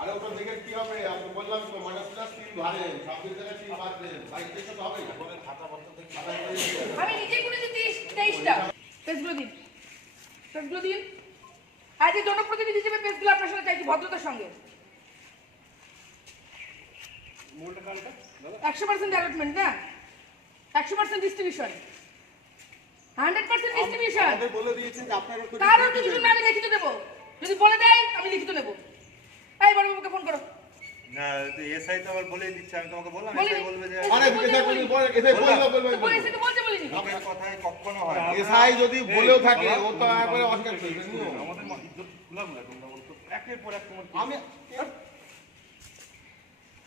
আরে ওটা দেখে কি হবে আমি বললাম তো মাইনাস প্লাস 3 ভারে 26 জায়গায় 3 বাদ দেন ভাই দেখতে তো হবে খাতা পত্র থেকে আমি নিজে করেছি 23টা পেজগুলো দিন, পেজগুলো দিন। আজ এই জনপ্রতিনিধি হিসেবে পেজগুলো আপনার সাথে চাইছি ভদ্রতার সঙ্গে। 100% অ্যালটমেন্ট না, 100% ডিস্ট্রিবিউশন, 100% ডিস্ট্রিবিউশন। আমাদের বলে দিয়েছেন যে আপনারা একটু কারোর কিছু না, আমি লিখিত দেবো, যদি বলে দেয় আমি লিখিত নেব। এই বড়বাবুকে ফোন করো। না এসআই তো আবার বলেই দিচ্ছে, আমি তোমাকে বললাম বলি- এসআই বলবে যে আরে এসআই বল এসআই বলবে তো বলেছি তো বলতে বলিনি। লোকের কথায় কখনো হয় না। এসআই যদি বলেও থাকে ও তো একবারে অস্বীকার করবে আমাদের ইজ্জত খোলাগুলা তোমরা বলতো একের পর এক তোমার আমি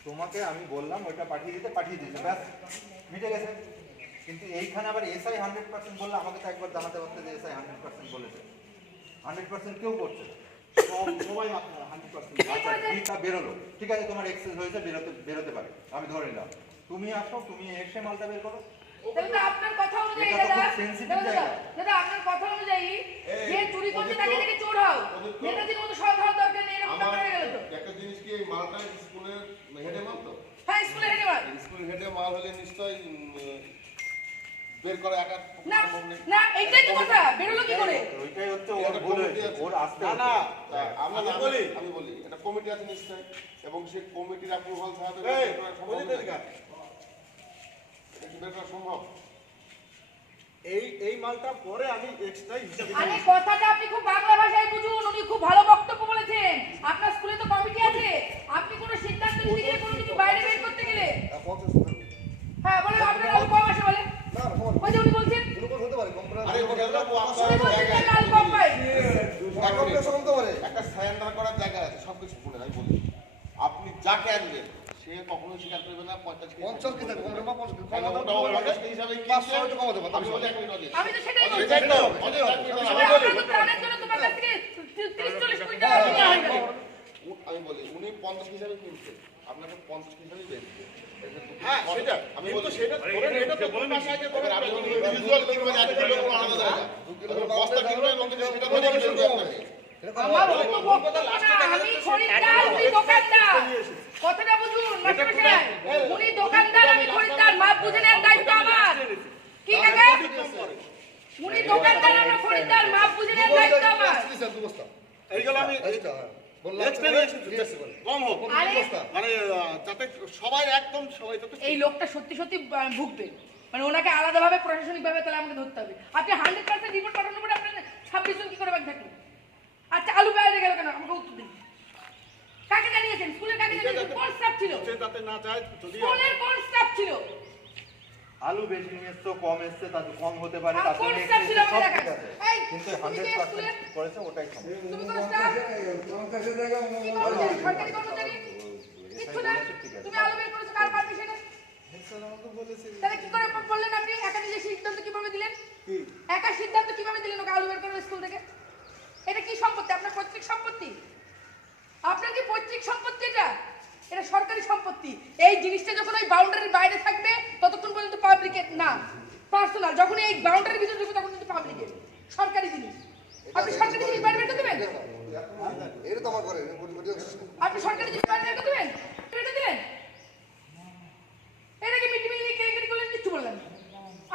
তোমাকে আমি বললাম ওইটা পাঠিয়ে দিতে ব্যাস মিটে গেছে। কিন্তু এইখানে আবার এসআই 100% বললে আমাকে তো একবার জানাতে পারতে যে এসআই 100% বলেছে। 100% কেউ করছে না। সবাই আপনারা 100% আচ্ছা বিলটা বেরোলো, ঠিক আছে, তোমার এক্সেস হয়েছে, বেরোতে পারে, আমি ধরে নিলাম। তুমি আসো, তুমি এসে মালটা বের করো। তাহলে তো আপনার কথা অনুযায়ী এটা তো দাদা, খুব sensitive দাদা, জায়গা। দাদা আপনার কথা অনুযায়ী যে চুরি করছে তাকে থেকে চোর হও, নেতাজির মতো সৎ হওয়ার দরকার নেই, এরকম আমার হয়ে গেল তো। একটা জিনিস কি এই মালটা স্কুলের হেডে মাল তো হ্যাঁ স্কুলে হেঁটে মার। স্কুলের হেডে মাল হলে নিশ্চয়ই বের করা একা না সম্ভব নেই। না এইটাই তো কথা, বেরোলো কি করে? ওইটাই হচ্ছে ওর ভুল হয়েছে, ওর আসতে না হচ্ছে। না আমি বলি এটা কমিটি আছে নিশ্চয় এবং সেই কমিটির অ্যাপ্রুভাল ছাড়া তো এই, বের করা সম্ভব বুঝলি তো নয়। এদিকে? এটা কি বের করা সম্ভব? এই মালটা পরে আমি এক্সট্রা হিসাবে আরে কথাটা আপনি খুব বাংলা ভাষায় বুঝুন, উনি খুব ভালো বক্তব্য বলেছেন। আপনার স্কুলে তো কমিটি আছে, আপনি কোনো সিদ্ধান্ত নিতে গেলে কোনো কিছু বাইরে বের করতে গেলে হ্যাঁ বলে আপনার আলু কম আসে বলে ওই যে উনি বলছেন আরে ওটা তো উনি বলছেন যে আলু কম পাই। একটা সারেন্ডার করার জায়গা আছে সবকিছু বলে আমি বলি আপনি যাকে আনবেন সে কখনোই স্বীকার করবে না 50 কি থাকবে আমরা 50 হিসাবে 500 একটু কমাতে পারবো আমি বলি 1 মিনিট অধীর আমি তো সেটাই বলছি। এটাই তো অধীর আমরা তো প্রাণের জন্য তোমার কাছ থেকে 30-40 কুইন্টাল আলু নেওয়া হয়ে গেল। আমি বলি উনি 50 হিসাবে কিনছে আপনাকে 50 হিসাবেই বেচবে হ্যাঁ সেটা আমি কিন্তু বলি সেটা ধরে এটা তো কোন ভাষায় যে এবার আপনি যদি ভিজুয়াল কিনবেন এক কিলো কোনো আলাদা জায়গা বস্তা কিনবেন এবং সেটা ধরে কিনবেন আপনাকে আমার ওই তো বক্তব্য না, আমি খরিদ্দার, উনি দোকানদার। কথাটা বুঝুন মাস্টারমশাই, উনি দোকানদার, আমি খরিদ্দার, মাপ বুঝে নেওয়ার দায়িত্ব আমার। কি কাকা? উনি দোকানদার, আমরা খরিদ্দার, মাপ বুঝে নেওয়ার দায়িত্ব আমার। এইগুলো আমি কম হোক আরে মানে যাতে সবাই একদম সবাই যাতে এই লোকটা সত্যি সত্যি ভুগবে, মানে ওনাকে আলাদাভাবে প্রশাসনিকভাবে তাহলে আমাকে ধরতে হবে। আপনি 100% রিপোর্ট পাঠানোর পরে আপনার 26 জন কি করে বাকি থাকবে? আচ্ছা আলু বাইরে গেল কেন আমাকে উত্তর দিন। কাকে জানিয়েছেন? স্কুলের কাকে জানিয়েছেন? কোন স্টাফ ছিল? যাতে না যায় যদি স্কুলের কোন স্টাফ ছিল? আলু বেশি নিয়ে এসছো কম এসছে তাতে কম হতে পারে তাতে কোন next staff ছিল সব আমাকে ঠিক দেখান। আছে। এই, কিন্তু তুমি যে 100% স্কুলের- করেছে ওটাই সমস্যা। তুমি কোন স্টাফ কি কর্মচারী সরকারি কর্মচারী কিচ্ছু না তুমি আলু বের করেছো কার পারমিশনে স্যার আমাকে বলেছে তাহলে কি করে বললেন আপনি একা নিজে সিদ্ধান্ত কিভাবে দিলেন একা সিদ্ধান্ত কিভাবে দিলেন ওকে আলু বের করে স্কুল থেকে এটা কি সম্পত্তি আপনার পৈতৃক সম্পত্তি আপনার কি পৈতৃক সম্পত্তি এটা সরকারি সম্পত্তি এই জিনিসটা যখন ওই বাউন্ডারির বাইরে থাকবে ততক্ষণ পর্যন্ত পাবলিকের না পার্সোনাল যখন এই বাউন্ডারির ভিতরে ঢুকবে তখন কিন্তু পাবলিকের সরকারি জিনিস আপনি সরকারি জিনিস বাইরে বের করে দেবেন এটা তো আমার ঘরে আপনি সরকারি জিনিস বাইরে বের করে দেবেন এটা দিলেন এটা কি মিড মিল কেলেঙ্কারি করলেন কিচ্ছু বললেন না।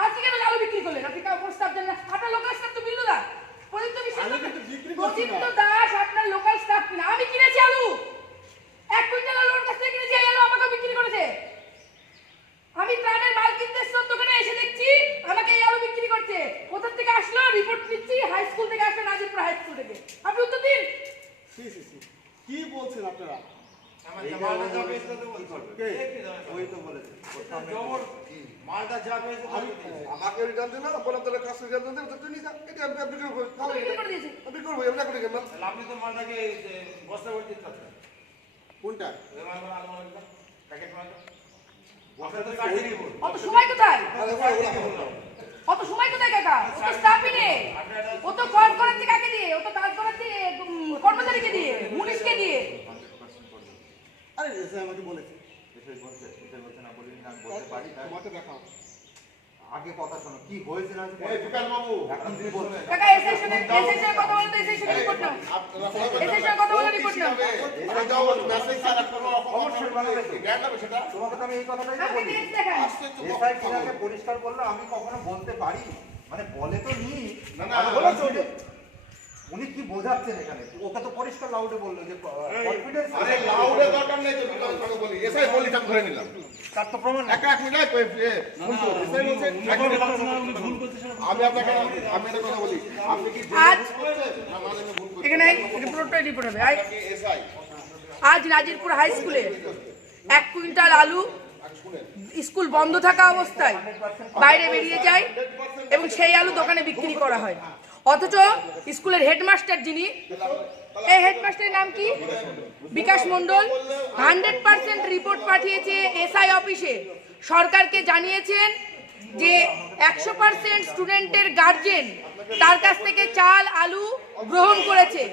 আজকে কেন আলু বিক্রি করলেন আপনি কাউ প্রস্তাব দেন না আপনার লোকাল স্টাফ তো বিল্লু দা প্রদীপ্ত বিশ্বাস আলু কিন্তু বিক্রি করছি না। প্রদীপ্ত দাস আপনার লোকাল স্টাফ কিনা আমি কিনেছি আলু 1 কুইন্টাল আলু ওর কাছ থেকে কিনেছি এই আলু আমাকে বিক্রি করেছে আমি প্রাণের মাল কিনতে এসেছি দোকানে এসে দেখছি আমাকে এই আলু বিক্রি করছে কোথা থেকে আসলো রিপোর্ট নিচ্ছি হাই স্কুল থেকে আসলো নাজিরপুর হাই স্কুল থেকে আপনি উত্তর দিন সি সি সি কি বলছেন আপনারা এই যে ও বলেছে, কি করবে? ওই তো বলেছে ওর সামনে আমাকে রিটার্ন দিন না বললাম তাহলে কাজ রিটার্ন দেন তুই নিয়ে যা এটা আমি বিক্রি করব বিক্রি করে দিয়েছে বিক্রি করব আমরা করে গেলাম আপনি তো মালটাকে বস্তা করে দিতে পারছেন কোনটা প্যাকেট মাল বস্তা তো কাটিয়ে দিব অত সময় কোথায় অত সময় কোথায় কাকা ও তো স্টাফই নেই ও তো কাজ করাচ্ছে কাকে দিয়ে ও তো কাজ করাচ্ছে কর্মচারীকে দিয়ে মুনিশকে দিয়ে আরে এসে আমাকে বলেছে এসে বলছে না বলিনি না আমি বলতে পারি না। তোমাকে দেখাও আগে কথা শোনো কি হয়েছে না এই বিকাশ বাবু এখন তুমি বলছো কাকা এসআই সঙ্গে কথা বলতে এসআই সঙ্গে রিপোর্ট নাও এসআই সঙ্গে কথা বলে রিপোর্ট নাও এটা যাও মেসেজ সারা করো অবশ্যই বানাবে তো। জ্ঞান হবে সেটা তোমাকে তো আমি এই কথাটাই তো আপনি বলি ডেট দেখান এসআই কিনাকে পরিষ্কার করলে আমি কখনো বলতে পারি মানে বলে তো নি না, না, বলেছো উনি কি বোঝাচ্ছেন এখানে ওকে তো পরিষ্কার লাউডে বললো যে কনফিডেন্স আরে লাউডে দরকার নেই তো বিকাশ বাবু বলি এসআই বলি আমি ধরে নিলাম তার তো প্রমাণ নেই। এক মিনিট ভুল করছি এসআই বলছে আমি আপনাকে আমি একটা কথা বলি আপনি কি আজ না মানে আমি ভুল করছি এখানে রিপোর্ট হবে এসআই আজ নাজিরপুর হাই স্কুলে 1 কুইন্টাল আলু স্কুল বন্ধ থাকা অবস্থায় বাইরে বেরিয়ে যায় এবং সেই আলু দোকানে বিক্রি করা হয় অথচ স্কুলের হেডমাস্টার যিনি এই হেডমাস্টারের নাম কি বিকাশ মণ্ডল 100% রিপোর্ট পাঠিয়েছে এসআই অফিসে সরকারকে জানিয়েছেন যে 100% স্টুডেন্টের গার্জেন তার কাছ থেকে চাল আলু গ্রহণ করেছে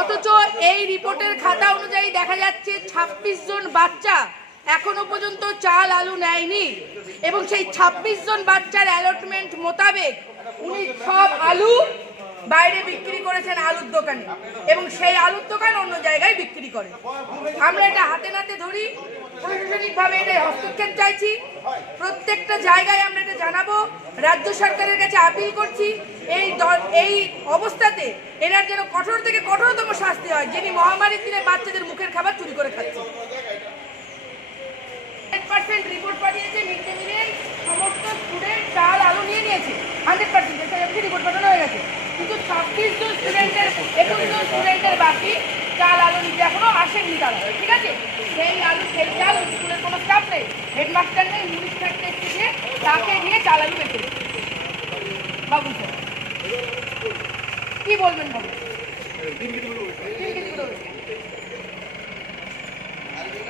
অথচ এই রিপোর্টের খাতা অনুযায়ী দেখা যাচ্ছে 26 জন বাচ্চা এখনো পর্যন্ত চাল আলু নেয়নি এবং সেই 26 জন বাচ্চার অ্যালটমেন্ট মোতাবেক উনি সব আলু বাইরে বিক্রি করেছেন আলুর দোকানে এবং সেই আলুর দোকান অন্য জায়গায় বিক্রি করে আমরা এটা হাতে নাতে ধরি প্রশাসনিকভাবে এটা হস্তক্ষেপ চাইছি প্রত্যেকটা জায়গায় আমরা এটা জানাবো রাজ্য সরকারের কাছে আপিল করছি এই অবস্থাতে এনার যেন কঠোর থেকে কঠোরতম শাস্তি হয় যিনি মহামারীর দিনে বাচ্চাদের মুখের খাবার চুরি করে খাচ্ছে 100% রিপোর্ট পাঠিয়েছে মিড ডে মিলের সমস্ত স্টুডেন্ট চাল আলু নিয়ে নিয়েছে 100% এসআইএফসি রিপোর্ট পাঠানো হয়ে গেছে কিন্তু 26 জন স্টুডেন্টের 21 জন স্টুডেন্টের বাকি চাল আলু নিতে এখনো আসেননি তারা ঠিক আছে সেই আলু সেই চাল স্কুলের কোনো স্টাফ নেই হেডমাস্টার নেই মুনিশ থাকতে এসেছে তাকে নিয়ে চাল আলু বেঁচে বাবু স্যার কি বলবেন বাবু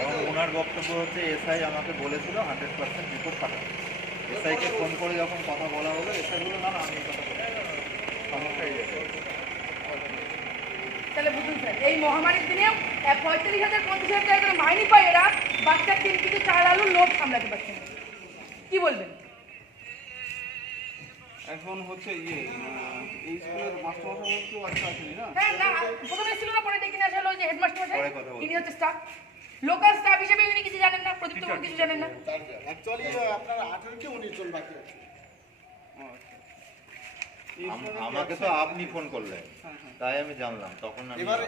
এবং ওনার বক্তব্য হচ্ছে এসআই আমাকে বলেছিল 100% রিপোর্ট পাঠাতে এসআইকে ফোন করে যখন কথা বলা হলো এসআই বললো না আমি এই কথা বলি সমস্যা এই জায়গায়। তাহলে বুঝুন স্যার এই মহামারীর দিনেও 45,000 50,000 টাকা করে মাইনে পায় এরা বাচ্চার 3 কেজি চাল আলু লোড সামলাতে পারছে না কি বলবেন এখন হচ্ছে এই স্কুলের মাস্টারমশাই একটু আচ্ছা আসেনি না হ্যাঁ না প্রথমে ছিল না পরে ডেকে নিয়ে আসা হলো যে হেডমাস্টার মশাই পরে কথা বলবো। ইনি হচ্ছে স্টাফ লোকাল স্টাফ হিসেবে ইনি কিছু জানেন না প্রদীপ্ত কোনো কিছু জানেন না অ্যাকচুয়ালি আপনার 18 কি 19 জন বাকি আছে আমাকে তো আপনি ফোন করলেন তাই আমি জানলাম তখন আমি এবারে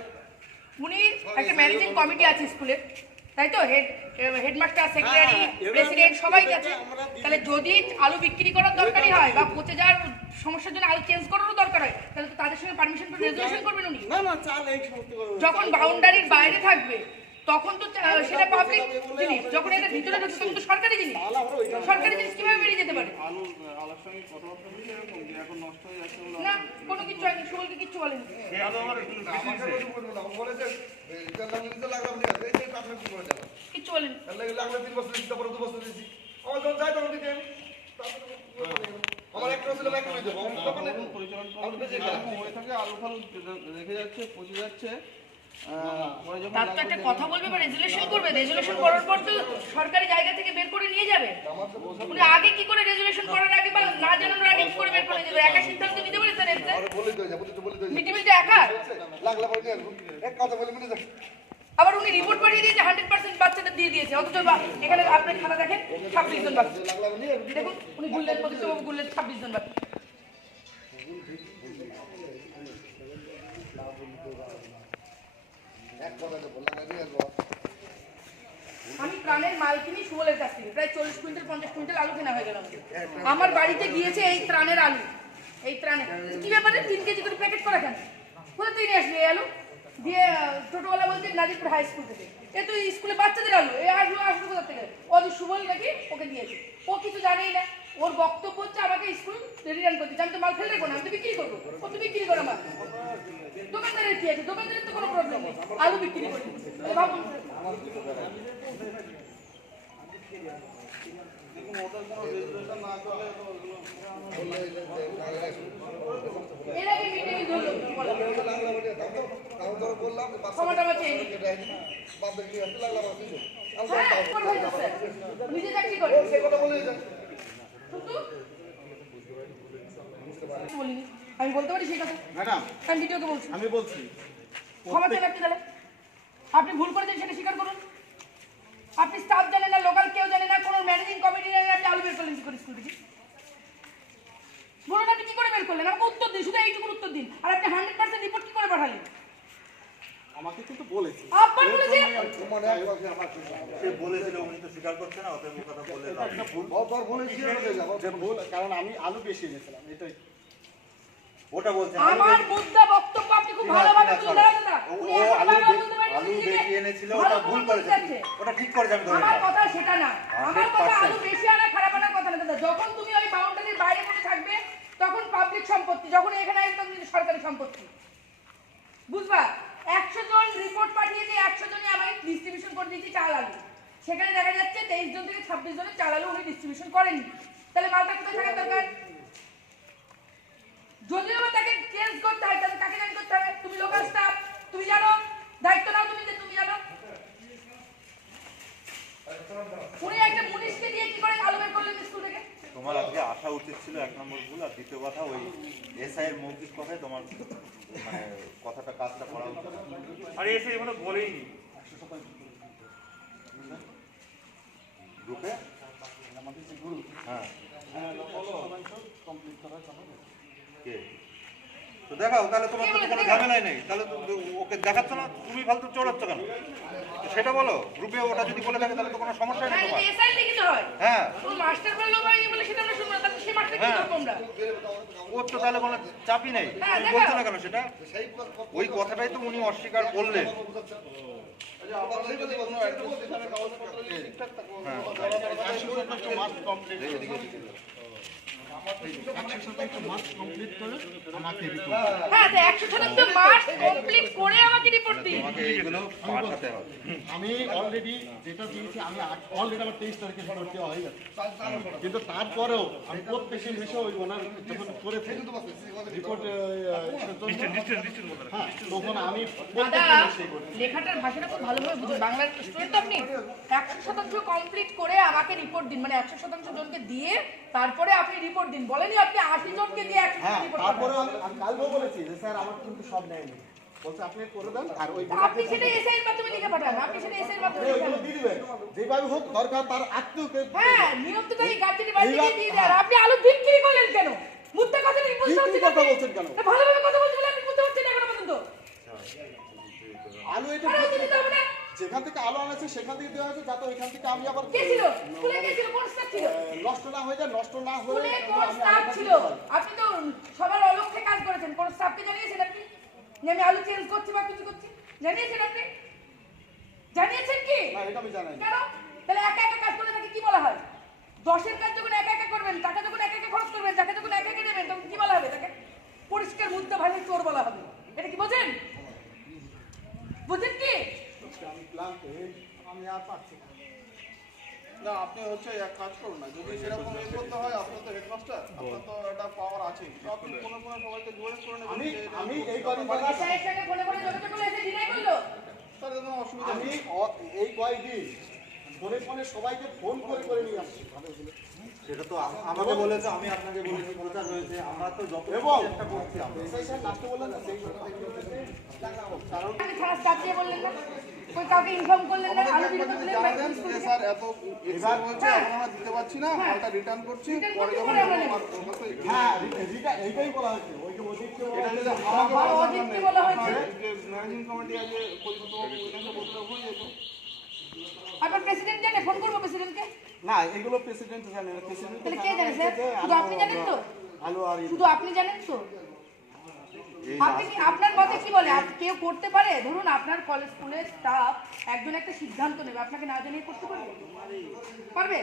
উনি একটা ম্যানেজিং কমিটি আছে স্কুলের তাই তো হেডমাস্টার সেক্রেটারি প্রেসিডেন্ট সবাই আছে তাহলে যদি আলু বিক্রি করার দরকারই হয় বা পচে যাওয়ার সমস্যার জন্য আলু চেঞ্জ করারও দরকার হয় তাহলে তো তাদের সঙ্গে পারমিশন করে রেজুলেশন করবেন উনি না না চাল এই সমস্ত যখন বাউন্ডারির বাইরে থাকবে তখন তো সেটা পাবলিক জিনিস, যখন এটা ভিতরে ঢুকছে তখন তো সরকারি জিনিস। সরকারি জিনিস কিভাবে বেরিয়ে যেতে পারে? আলোর সঙ্গে কথাবার্তা বলছে এরকম যে এখন নষ্ট হয়ে যাচ্ছে বলে না, কোনো কিছু হয়নি, সুবলকে কিচ্ছু বলেনি। কিচ্ছু বলেনি। এরকম হয়ে থাকে, আলু ফালু রেখে যাচ্ছে, পচে যাচ্ছে। পরে যখন তার তো একটা কথা বলবে বা রেজুলেশন করবে, রেজুলেশন করার পর তো সরকারি জায়গা থেকে বের করে নিয়ে যাবে। উনি আগে কি করে রেজুলেশন করার আগে বা না জানানোর আগে কি করে বের করে নিয়ে যাবে? একা সিদ্ধান্ত নিতে বলেছেন এতে? মিটিমিলটা একা? আবার উনি রিপোর্ট পাঠিয়ে দিয়েছে 100% বাচ্চাদের দিয়ে দিয়েছে, অথচ এখানে আপনার খাতা দেখেন 26 জন বাচ্চা। দেখুন উনি গুললেন, প্রতিষ্ঠাবাবু গুললেন 26 জন বাচ্চা। আমি প্রাণের মাল কিনি সুবলের কাছ থেকে, প্রায় 40 কুইন্টাল 50 কুইন্টাল আলু কেনা হয়ে গেল আমাদের। আমার বাড়িতে গিয়েছে এই ত্রাণের আলু, এই ত্রাণের কি ব্যাপারে 3 কেজি করে প্যাকেট করা কেন? কোথা থেকে নিয়ে আসবে এই আলু? দিয়ে টোটোওয়ালা বলছে নাজিরপুর হাই স্কুল থেকে। এ তো স্কুলে বাচ্চাদের আলু, এ আসলো কোথা থেকে? ও যে সুবল নাকি ওকে দিয়েছে, ও কিছু জানেই না। ওর বক্তব্য হচ্ছে আমাকে স্কুল রিটার্ন করতে, আমি তো মাল ফেলে রেখো না, আমি তো বিক্রি করবো। ও তো বিক্রি করে মাল, দোকানদারের কি আছে? দোকানদারের তো কোনো প্রবলেম নেই, আলু বিক্রি করে ভাবুন। এর আগে মিটিং ধরলো ক্ষমতা আমার চেয়ে নিজে চাকরি করে বলিনি, আমি বলতে পারি সেই কথা। ম্যাডাম আমি ভিডিওকে বলছি, আমি বলছি ক্ষমা চান আপনি, তাহলে আপনি ভুল করেছেন সেটা স্বীকার করুন। আপনি স্টাফ জানেন না, লোকাল কেউ জানে না, কোনো ম্যানেজিং কমিটি জানে না, আপনি আলু বের করলেন কি করে স্কুল থেকে? বলুন আপনি কি করে বের করলেন? আমাকে উত্তর দিন, শুধু এইটুকুর উত্তর দিন। আর আপনি 100% রিপোর্ট কি করে পাঠালেন? আমাকে কিন্তু বলেছে আপনার বলেছে সে বলেছিল, উনি তো স্বীকার করছে না, অতএব ও কথা বলে লাভ নেই। যে ভুল, কারণ আমি আলু বেশি এনেছিলাম এটাই। ওটা বলছে আমার মুদ্রা বক্তব্য আপনি খুব ভালোভাবে তুলে ধরেন না। উনি ও এখন আলু ভালো বলতে পারেন আলু নিজেকে বেশি এনেছিল, ভালো ওটা ভুল বলতে করেছে, চাচ্ছে। ওটা ঠিক করেছে, আমি ধরে আমার নিলাম। কথা সেটা না, আমার কথা 100% আলু বেশি আনা খারাপ আনার কথা না দাদা। যখন তুমি ওই বাউন্ডারির বাইরে কোনো থাকবে তখন পাবলিক সম্পত্তি, যখন এখানে আসবে তখন কিন্তু সরকারি সম্পত্তি, বুঝবা? 100 জন রিপোর্ট পাঠিয়েছে, 100 জনই আমাকে ডিস্ট্রিবিউশন করে দিয়েছে চাল আলু। সেখানে দেখা যাচ্ছে 23 জন থেকে 26 জনের চাল আলু উনি ডিস্ট্রিবিউশন করেননি। তাহলে মালটা কোথায় থাকার দরকার? যদিও বা তাকে চেঞ্জ করতে হয়, তাহলে তাকে জানি করতে হবে। তুমি লোকাল স্টাফ, তুমি জানো, দায়িত্ব নাও তুমি, যে তুমি জানো। উনি একটা মুনিশকে দিয়ে কি করে আলু বের করলেন স্কুল থেকে? তোমার আজকে আসা উচিত ছিল, 1 নম্বর ভুল। আর দ্বিতীয় কথা, ওই এসআই এর মৌখিক কথায় তোমার মানে কথাটা কাজটা করা উচিত। আরে এসে এগুলো বলেইনি। গ্রুপে হ্যাঁ কে তো দেখাও, তাহলে তোমার তো কোনো ঝামেলাই নেই। তাহলে ওকে দেখাচ্ছ না, তুমি ফালতু চড়াচ্ছ কেন? সেটা বলো গ্রুপে, ওটা যদি বলে থাকে তাহলে তো কোনো সমস্যা নেই হ্যাঁ, তোমার। যদি এসআই লিখিত হয়, হ্যাঁ ও মাস্টার বললো বা এই বলে সেটা আমরা শুনবো না, তাহলে সে মাস্টার কি করবো আমরা? ওর তো তাহলে কোনো চাপই নেই, হ্যাঁ, তুমি বলছো না কেন সেটা? ওই কথাটাই তো উনি অস্বীকার করলেন। হ্যাঁ, তো 100% মার্চ কমপ্লিট করে আমাকে রিপোর্ট দিন। তোমাকে এইগুলো পাঠাতে হবে। আমি অলরেডি যেটা দিয়েছি, আমি অলরেডি আমার 23 তারিখে ভর্তি হয়ে গেছে, কিন্তু তারপরেও আমি প্রত্যেকের বিষয়ে ওই ওনার যখন করেছে রিপোর্ট, হ্যাঁ তখন আমি দাদা, প্রত্যেকের বিষয়ে করেছি। লেখাটার ভাষাটা খুব ভালোভাবে বুঝুন, বাংলার স্টুডেন্ট তো আপনি। 100% কমপ্লিট করে আমাকে রিপোর্ট দিন, মানে 100% জনকে দিয়ে তারপরে আপনি রিপোর্ট দিন। বলেনি আপনি 80 জনকে দিয়ে 100 হ্যাঁ, রিপোর্ট তারপরে করবেন। আমি কালকেও বলেছি যে স্যার আমার কিন্তু সব নেয়নি, বলছে আপনি করে দেন। আর ওই আপনি সেটা এসআই এর মাধ্যমে লিখে পাঠান, আপনি সেটা এসআই এর মাধ্যমে লিখে ওইগুলো পাঠান। দিয়ে দিবেন, যেভাবে হোক দরকার তার আত্মীয়কে। হ্যাঁ, নিয়ম তো তাই, গার্জেনের বাড়িতে গিয়ে দিয়ে দেয়। আর আপনি আলু বিক্রি করলেন কেন? মুদ্রা কথা নেই, বুঝতে বিক্রি পারছেন কথা আপনি? বলছেন কেন? তা ভালোভাবে কথা বলতে বলে আপনি বুঝতে পারছেন না এখনো পর্যন্ত? আলু এটা আরে দিতে হবে না। যেখান থেকে আলু আনাছে সেখান থেকে দেওয়া হয়েছে, যাতে ওইখান থেকে আমি আবার কে ছিল? স্কুলে কে ছিল? কোন স্টাফ ছিল? নষ্ট না হয়ে যায়, নষ্ট না হলে স্কুলে কোন আমি স্টাফ আলাদা ছিল? দিতে পারি। আপনি তো সবার অলক্ষ্যে কাজ করেছেন, কোন স্টাফকে জানিয়েছেন আপনি যে আমি আলু চেঞ্জ করছি বা কিছু করছি? জানিয়েছেন আপনি? জানিয়েছেন? না এটা আমি জানাই না। কেন? তাহলে একা একা কাজ করে তাকে কি বলা হয়? 10-এর কাজ যখন একা একা করবেন, টাকা যখন একা একা খরচ করবেন, টাকা যখন একা একা নেবেন, তখন কি বলা হবে তাকে? পরিষ্কার মুদ্রা ভাষায় চোর বলা হবে। এটা কি বোঝেন? বোঝেন কি? আমি ক্লান্ত আমি আর পাচ্ছি না। না আপনি হচ্ছে এক কাজ করুন না, যদি সেরকম ইয়ে করতে হয় আপনার তো হেডমাস্টার, আপনার তো একটা পাওয়ার আছেই, তো আপনি কোনো সবাইকে যোগাযোগ করে নেবেন যে আমি এই কদিন ধরে স্যারের সঙ্গে ফোনে ফোনে যোগাযোগ করলে এসে ডিনাই করলো। তার কোনো অসুবিধা আমি নেই। এই কয়েকদিন ফোনে ফোনে সবাইকে ফোন করে করে নিয়ে আসছি। সেটা তো আমাকে বলেছে, আমি আপনাকে বলেছি, প্রচার হয়েছে, আমরা তো যত এবং চেষ্টা করছি আমরা। এসআই স্যার লাস্টে বললেন না সেই কারণ আপনি থানা স্টাফ দিয়ে বললেন না? কই কাউকে ইনফর্ম করলেন না? আলো বিরত দিলেন না? জানাবেন যে স্যার এত এক্সাম হচ্ছে এখন আমরা দিতে পারছি না, মালটা রিটার্ন করছি, পরে যখন হ্যাঁ এইটাই বলা হয়েছে ওই যে ওদিককে বলা এটা হয়েছে। যদি আমাকে আমার বলা অজিতকে বলা হয়েছে। যে ম্যানেজিং কমিটি আগে পরিকল্পনা বলতে হয়ে যেত। আপনার প্রেসিডেন্ট জানে? ফোন করবো প্রেসিডেন্টকে। না এগুলো প্রেসিডেন্ট জানে না, প্রেসিডেন্ট তাহলে কে জানে স্যার? শুধু আপনি জানেন তো? আলো আর শুধু আপনি জানেন তো? আপনি কি আপনার মতে কি বলে কেউ করতে পারে? ধরুন আপনার কলেজ স্কুলের স্টাফ একজন একটা সিদ্ধান্ত নেবে, আপনাকে না জানিয়ে করতে পারবে? পারবে?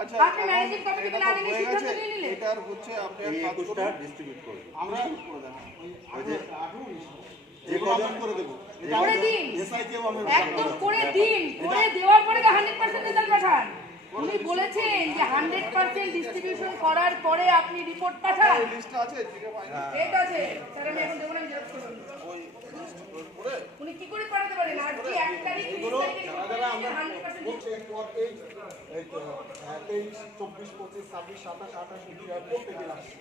আচ্ছা আপনি ম্যানেজিং কমিটিকে না জানিয়ে হয়ে সিদ্ধান্ত গেছে, নিয়ে নিলে? এটার হচ্ছে আপনি এক এই কাজ 21টা করুন, ডিস্ট্রিবিউট করবে। আমরা করে দেন। ওই যে যে কজন করে দেবো করে দিন, এসআই কেও আমি একদম করে দিন, করে দেওয়ার পরে 100% রেজাল্ট পাঠান। উনি বলেছেন যে 100% ডিস্ট্রিবিউশন করার পরে আপনি রিপোর্ট পাঠান। লিস্টটা আছে ঠিক আছে, এটা আছে স্যার, আমি এখন দেবো না, আমি জেরক্স করে দেবো। ওই লিস্ট করে উনি কি করে পাঠাতে পারেন? আজকে 1 তারিখ 30 তারিখে রিপোর্ট যারা পাঠিয়ে আমরা 100% বলছি এরপর এই 23, 24, 25, 26, 27, 28 প্রত্যেকদিন আসছে।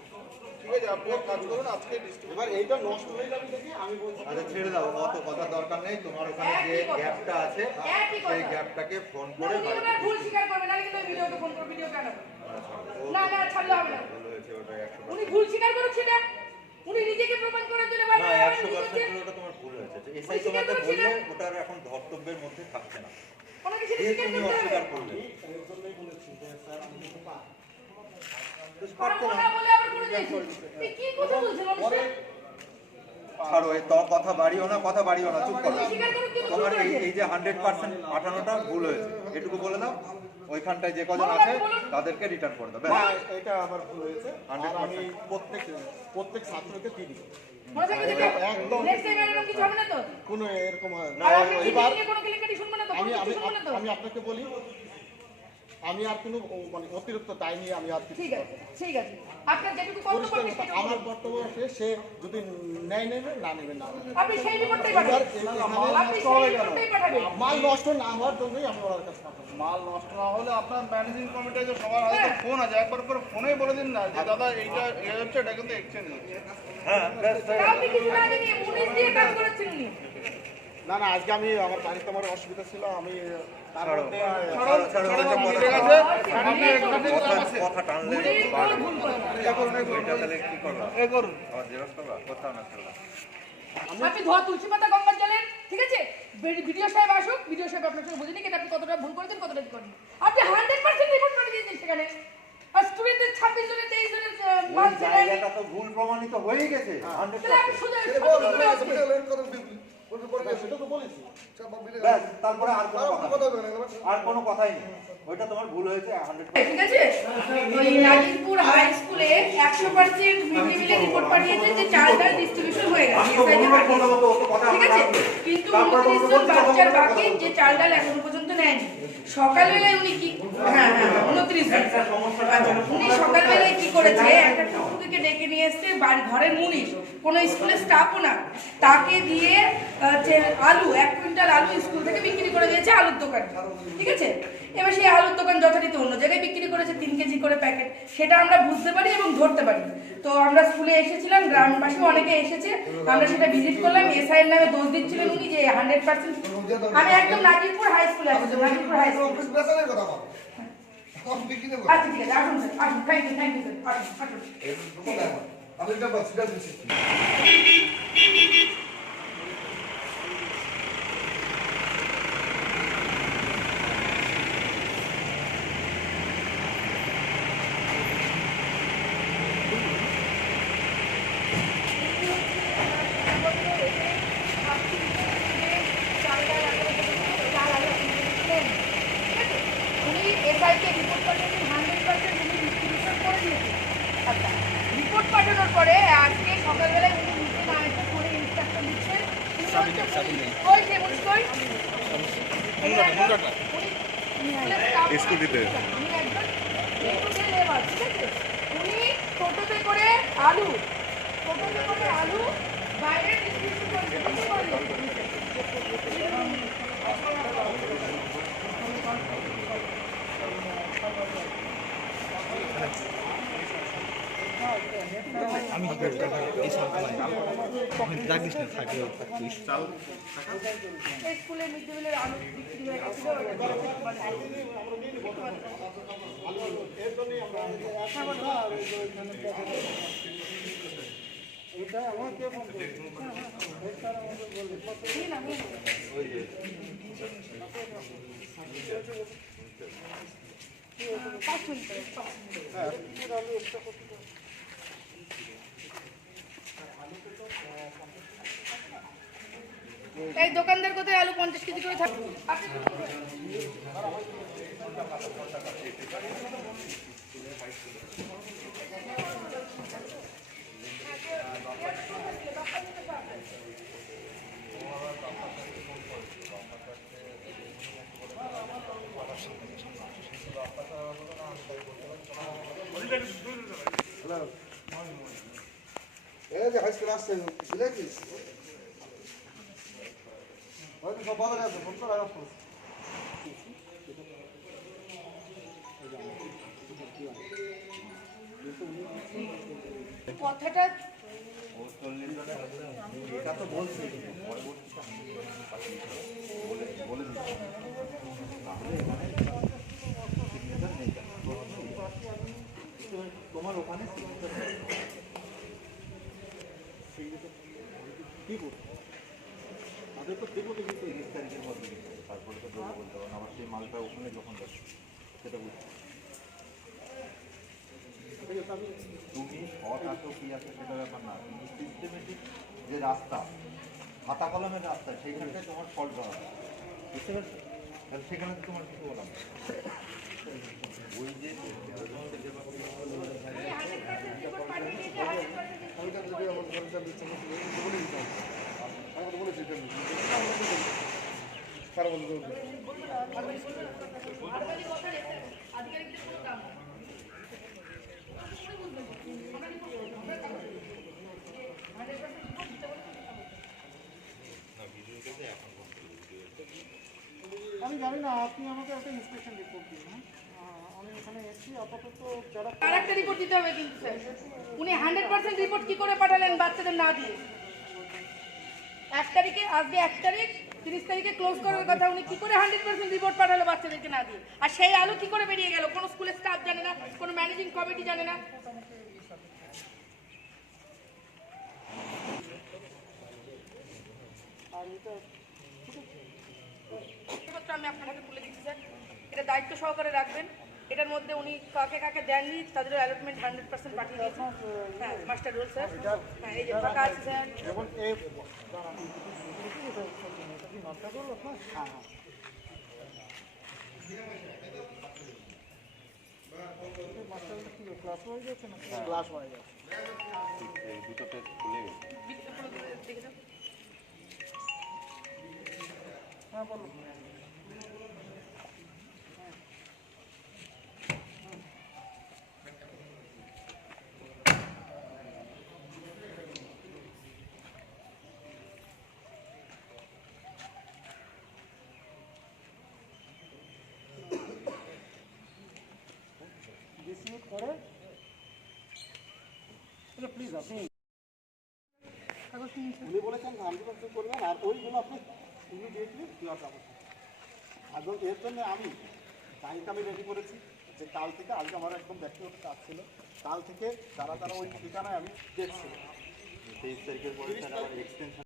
ঠিক আছে, আপনি এক কাজ করুন, আজকে ডিস্ট্রিবিউট এবার এইটা নষ্ট হয়ে যাবে দেখে আমি বলছি আচ্ছা ছেড়ে দাও, অত কথা দরকার নেই। তোমার ওখানে যে একই কথা। গ্যাপটা আছে একই কথা। সেই গ্যাপটাকে ফোন না, করে উনি বাড়িতে ওনার ভুল স্বীকার করবেন, নাহলে কিন্তু ভিডিওকে ফোন করে ভিডিও কেন? না না, ছাড়লে হবে না। ভুল হয়েছে ওটা 100%। উনি ভুল স্বীকার করেছে না, উনি নিজেকে প্রমাণ করার জন্য না বারবার 100% ওটা তোমার ভুল হয়েছে। এসআই স্বীকার তোমাকে করছি না। বললে ওটার এখন ধর্তব্যের মধ্যে থাকছে না, ওনাকে সেটা যেহেতু স্বীকার উনি করতে হবে। অস্বীকার করলেন। এর জন্যই বলেছি যে স্যার আমি কিন্তু পারি। পারবো না বলে আবার করে দিয়েছি। এই কি কথা বলছেন মানুষ? ছাড়ো, এই তো কথা বাড়িও না, কথা বাড়িও না, চুপ করো। স্বীকার করুন কিন্তু তোমার ভুল হয়েছে। এই যে 100% পাঠানোটা ভুল হয়েছে, এটুকু বলে দাও। ওইখানটায় যে কজন আছে তাদেরকে রিটার্ন করে দেবে। না এটা আমার ভুল হয়েছে আর আমি প্রত্যেক ছাত্রকে দিই মনে থাকে যেটা একদম। নেক্সট টাইম এরকম কিছু হবে না তো? কোনো এরকম হয় না। আর আপনি এবার নিয়ে কোনো কেলেঙ্কারি শুনবেন না তো? আমি কোনো আমি কিছু শুনবেন না তো? আমি আপনাকে বলি আমি আর কোনো মানে অতিরিক্ত দায় নিয়ে আমি আর কিছু ঠিক আছে, ঠিক আছে। আপনার যেটুকু কর্তব্য পরিষ্কার আপনি সেটুকু আমার করুন। কর্তব্য আছে সে যদি নেয় নেবে না নেবে না আপনি সেই রিপোর্টটাই এবার পাঠাবেন। এখানে আপনি সেই রিপোর্টটাই পাঠাবেন। মাল নষ্ট না হওয়ার জন্যই আমি ওনার কাছে পাঠাবো। মাল নষ্ট না হলে আপনার ম্যানেজিং কমিটি যে সবার হাতে ফোন আছে, একবার করে ফোনেই বলে দিন না যে দাদা এইটা হচ্ছে, এটা কিন্তু এক্সচেঞ্জ হচ্ছে। হ্যাঁ ব্যাস হয়ে গেল। আপনি কিছু না জানিয়ে মুনিশ দিয়ে কাজ করেছেন উনি। না না আজকে আমি আমার বাড়িতে আমার অসুবিধা ছিল আমি তার মধ্যে ছাড়ো, ছাড়ো, ওইসব কথা ঠিক বলো। আছে, কথা টানলে মুনিশ কোনো ভুল করে না। ওইটা তাহলে কি করবা? এ করুন। আবার জেরক্স করবা? কোথাও না ছাড়বা। আপনি ধোয়া তুলসী পাতা গঙ্গার জলের, ঠিক আছে? ভিডিও সাহেব আসুক, ভিডিও সাহেব আপনার সঙ্গে বুঝে নিক এটা আপনি কতটা ভুল করেছেন, কতটা ঠিক করেন। আপনি 100% রিপোর্ট পাঠিয়ে দিয়েছেন সেখানে। আর স্টুডেন্টদের 26 জনের 23 জনের ওই মার্কস জায়গাটা তো ভুল প্রমাণিত হয়েই গেছে 100%। তাহলে আপনি শুধু সেটা তো বলেছি ব্যাস, তারপরে আর কোনো কথা নেই। আর কোনো কথাই নেই, ওইটা তোমার ভুল হয়েছে 100%। ঠিক আছে? ওই নাজিরপুর হাই স্কুলে 100% মিড ডে মিলের রিপোর্ট পাঠিয়েছে যে চাল ডাল ডিস্ট্রিবিউশন হয়ে গেছে। SI কে পাঠিয়েছে। ঠিক আছে? কিন্তু 29 জন বাচ্চার বাকি যে চাল ডাল এখনো পর্যন্ত নেয়নি। সকালবেলায় উনি কি 29 জন। আচ্ছা, উনি সকালবেলায় কি করেছে, একটা টুকুকে ডেকে নিয়ে এসছে ঘরের মুনিশ, কোনো স্কুলের স্টাফও না, তাকে দিয়ে আলু 1 কুইন্টাল আলু স্কুল থেকে বিক্রি করে দিয়েছে আলুর দোকানে। ঠিক আছে? এবার সেই আলুর দোকান যথারীতি অন্য জায়গায় বিক্রি করেছে 3 কেজি করে প্যাকেট, সেটা আমরা বুঝতে পারি এবং ধরতে পারি। তো আমরা স্কুলে এসেছিলাম, গ্রামবাসী অনেকে এসেছে, আমরা সেটা ভিজিট করলাম। এসআই এর নামে দোষ দিচ্ছিলেন উনি যে 100%। আমি একদম নাজিরপুর হাই স্কুলে আসছি, নাজিরপুর হাই স্কুল। আচ্ছা ঠিক আছে, আসুন স্যার, আসুন, থ্যাংক ইউ স্যার, আসুন আসুন। এসআইকে রিপোর্ট পাঠিয়েছেন 100% উনি ডিস্ট্রিবিউশন করে দিয়েছেন। আচ্ছা, রিপোর্ট পাঠানোর পরে আজকে সকালবেলায় উনি নিজে না এসে ফোনে ইনস্ট্রাকশন দিচ্ছেন ওই যে উনি কই স্কুটিতে উনি একজন A2 লেবার, ঠিক আছে? উনি টোটোতে করে আলু বাইরে ডিস্ট্রিবিউশন করে স্কুলের মিড ডে মিলের আলু বিক্রি হয়ে গেছিল। এটা আমাকে ফোন করেছে, স্যার আমাকে বললে 5 মিনিট এই দোকানদার কোথায় আলু 50 কেজি করে থাকে? এই যে হাই স্কুল আসছে বুঝেছিস হয়তো সব ভালো আছে ফোন করে রাখো কথাটা এটা তো বলছি বলে দিচ্ছি তোমার ওখানে কি করবো তাদের তো দেখবো তো কিন্তু 30 তারিখের মধ্যে তারপরে তো দেবো বলতে পারবো না। আমার সেই মালটা ওখানে যখন যাচ্ছে সেটা বুঝছি তুমি শর্ট আছো কি আছে সেটা ব্যাপার না, কিন্তু সিস্টেমেটিক যে রাস্তা খাতা কলমের রাস্তা সেইখানটায় তোমার ফল্ট করা বুঝতে পারছো? তাহলে সেখানে তো তোমার কিছু বলা না। ওই যে আমি জানি না আপনি আমাকে একটা ইন্সপেকশন রিপোর্ট দিন। হ্যাঁ আমি এখানে এসেছি আপাতত যারা আর একটা রিপোর্ট দিতে হবে কিন্তু স্যার। উনি 100% রিপোর্ট কি করে পাঠালেন বাচ্চাদের না দিয়ে? 1 তারিখে আজকে 1 তারিখ 30 তারিখে ক্লোজ করার কথা, উনি কি করে 100% রিপোর্ট পাঠালো বাচ্চাদেরকে না দিয়ে? আর সেই আলু কি করে বেরিয়ে গেল? কোনো স্কুলের স্টাফ জানে না, কোনো ম্যানেজিং কমিটি জানে না। আর এটা আমি আপনার হাতে তুলে দিচ্ছি স্যার, এটা দায়িত্ব সহকারে রাখবেন। এটার মধ্যে উনি কাকে কাকে দেননি তাদেরও অ্যালটমেন্ট 100% পাঠিয়ে দিয়েছেন। হ্যাঁ মাস্টার রোল স্যার, হ্যাঁ এই যে ফাঁকা আছে স্যার। এবং এই কি নষ্ট করলো না? হ্যাঁ হ্যাঁ মাস্টারটা কি ক্লাস হয়ে গেছে না ক্লাস হয়ে গেছে এই দুটোতে খুলে গেছে। দেখে যান। হ্যাঁ বলো ডিসমিট করে প্লিজ আপনি উনি বলেছেন 100% করবেন আর ওইগুলো আপনি ইমিডিয়েটলি দেওয়ার ব্যবস্থা এবং এর জন্য আমি টাইমটা আমি রেডি করেছি যে কাল থেকে আজকে আমার একদম ব্যক্তিগত কাজ ছিল, কাল থেকে যারা যারা ওই ঠিকানায় আমি দেখছি 23 তারিখের পরে স্যার আবার এক্সটেনশন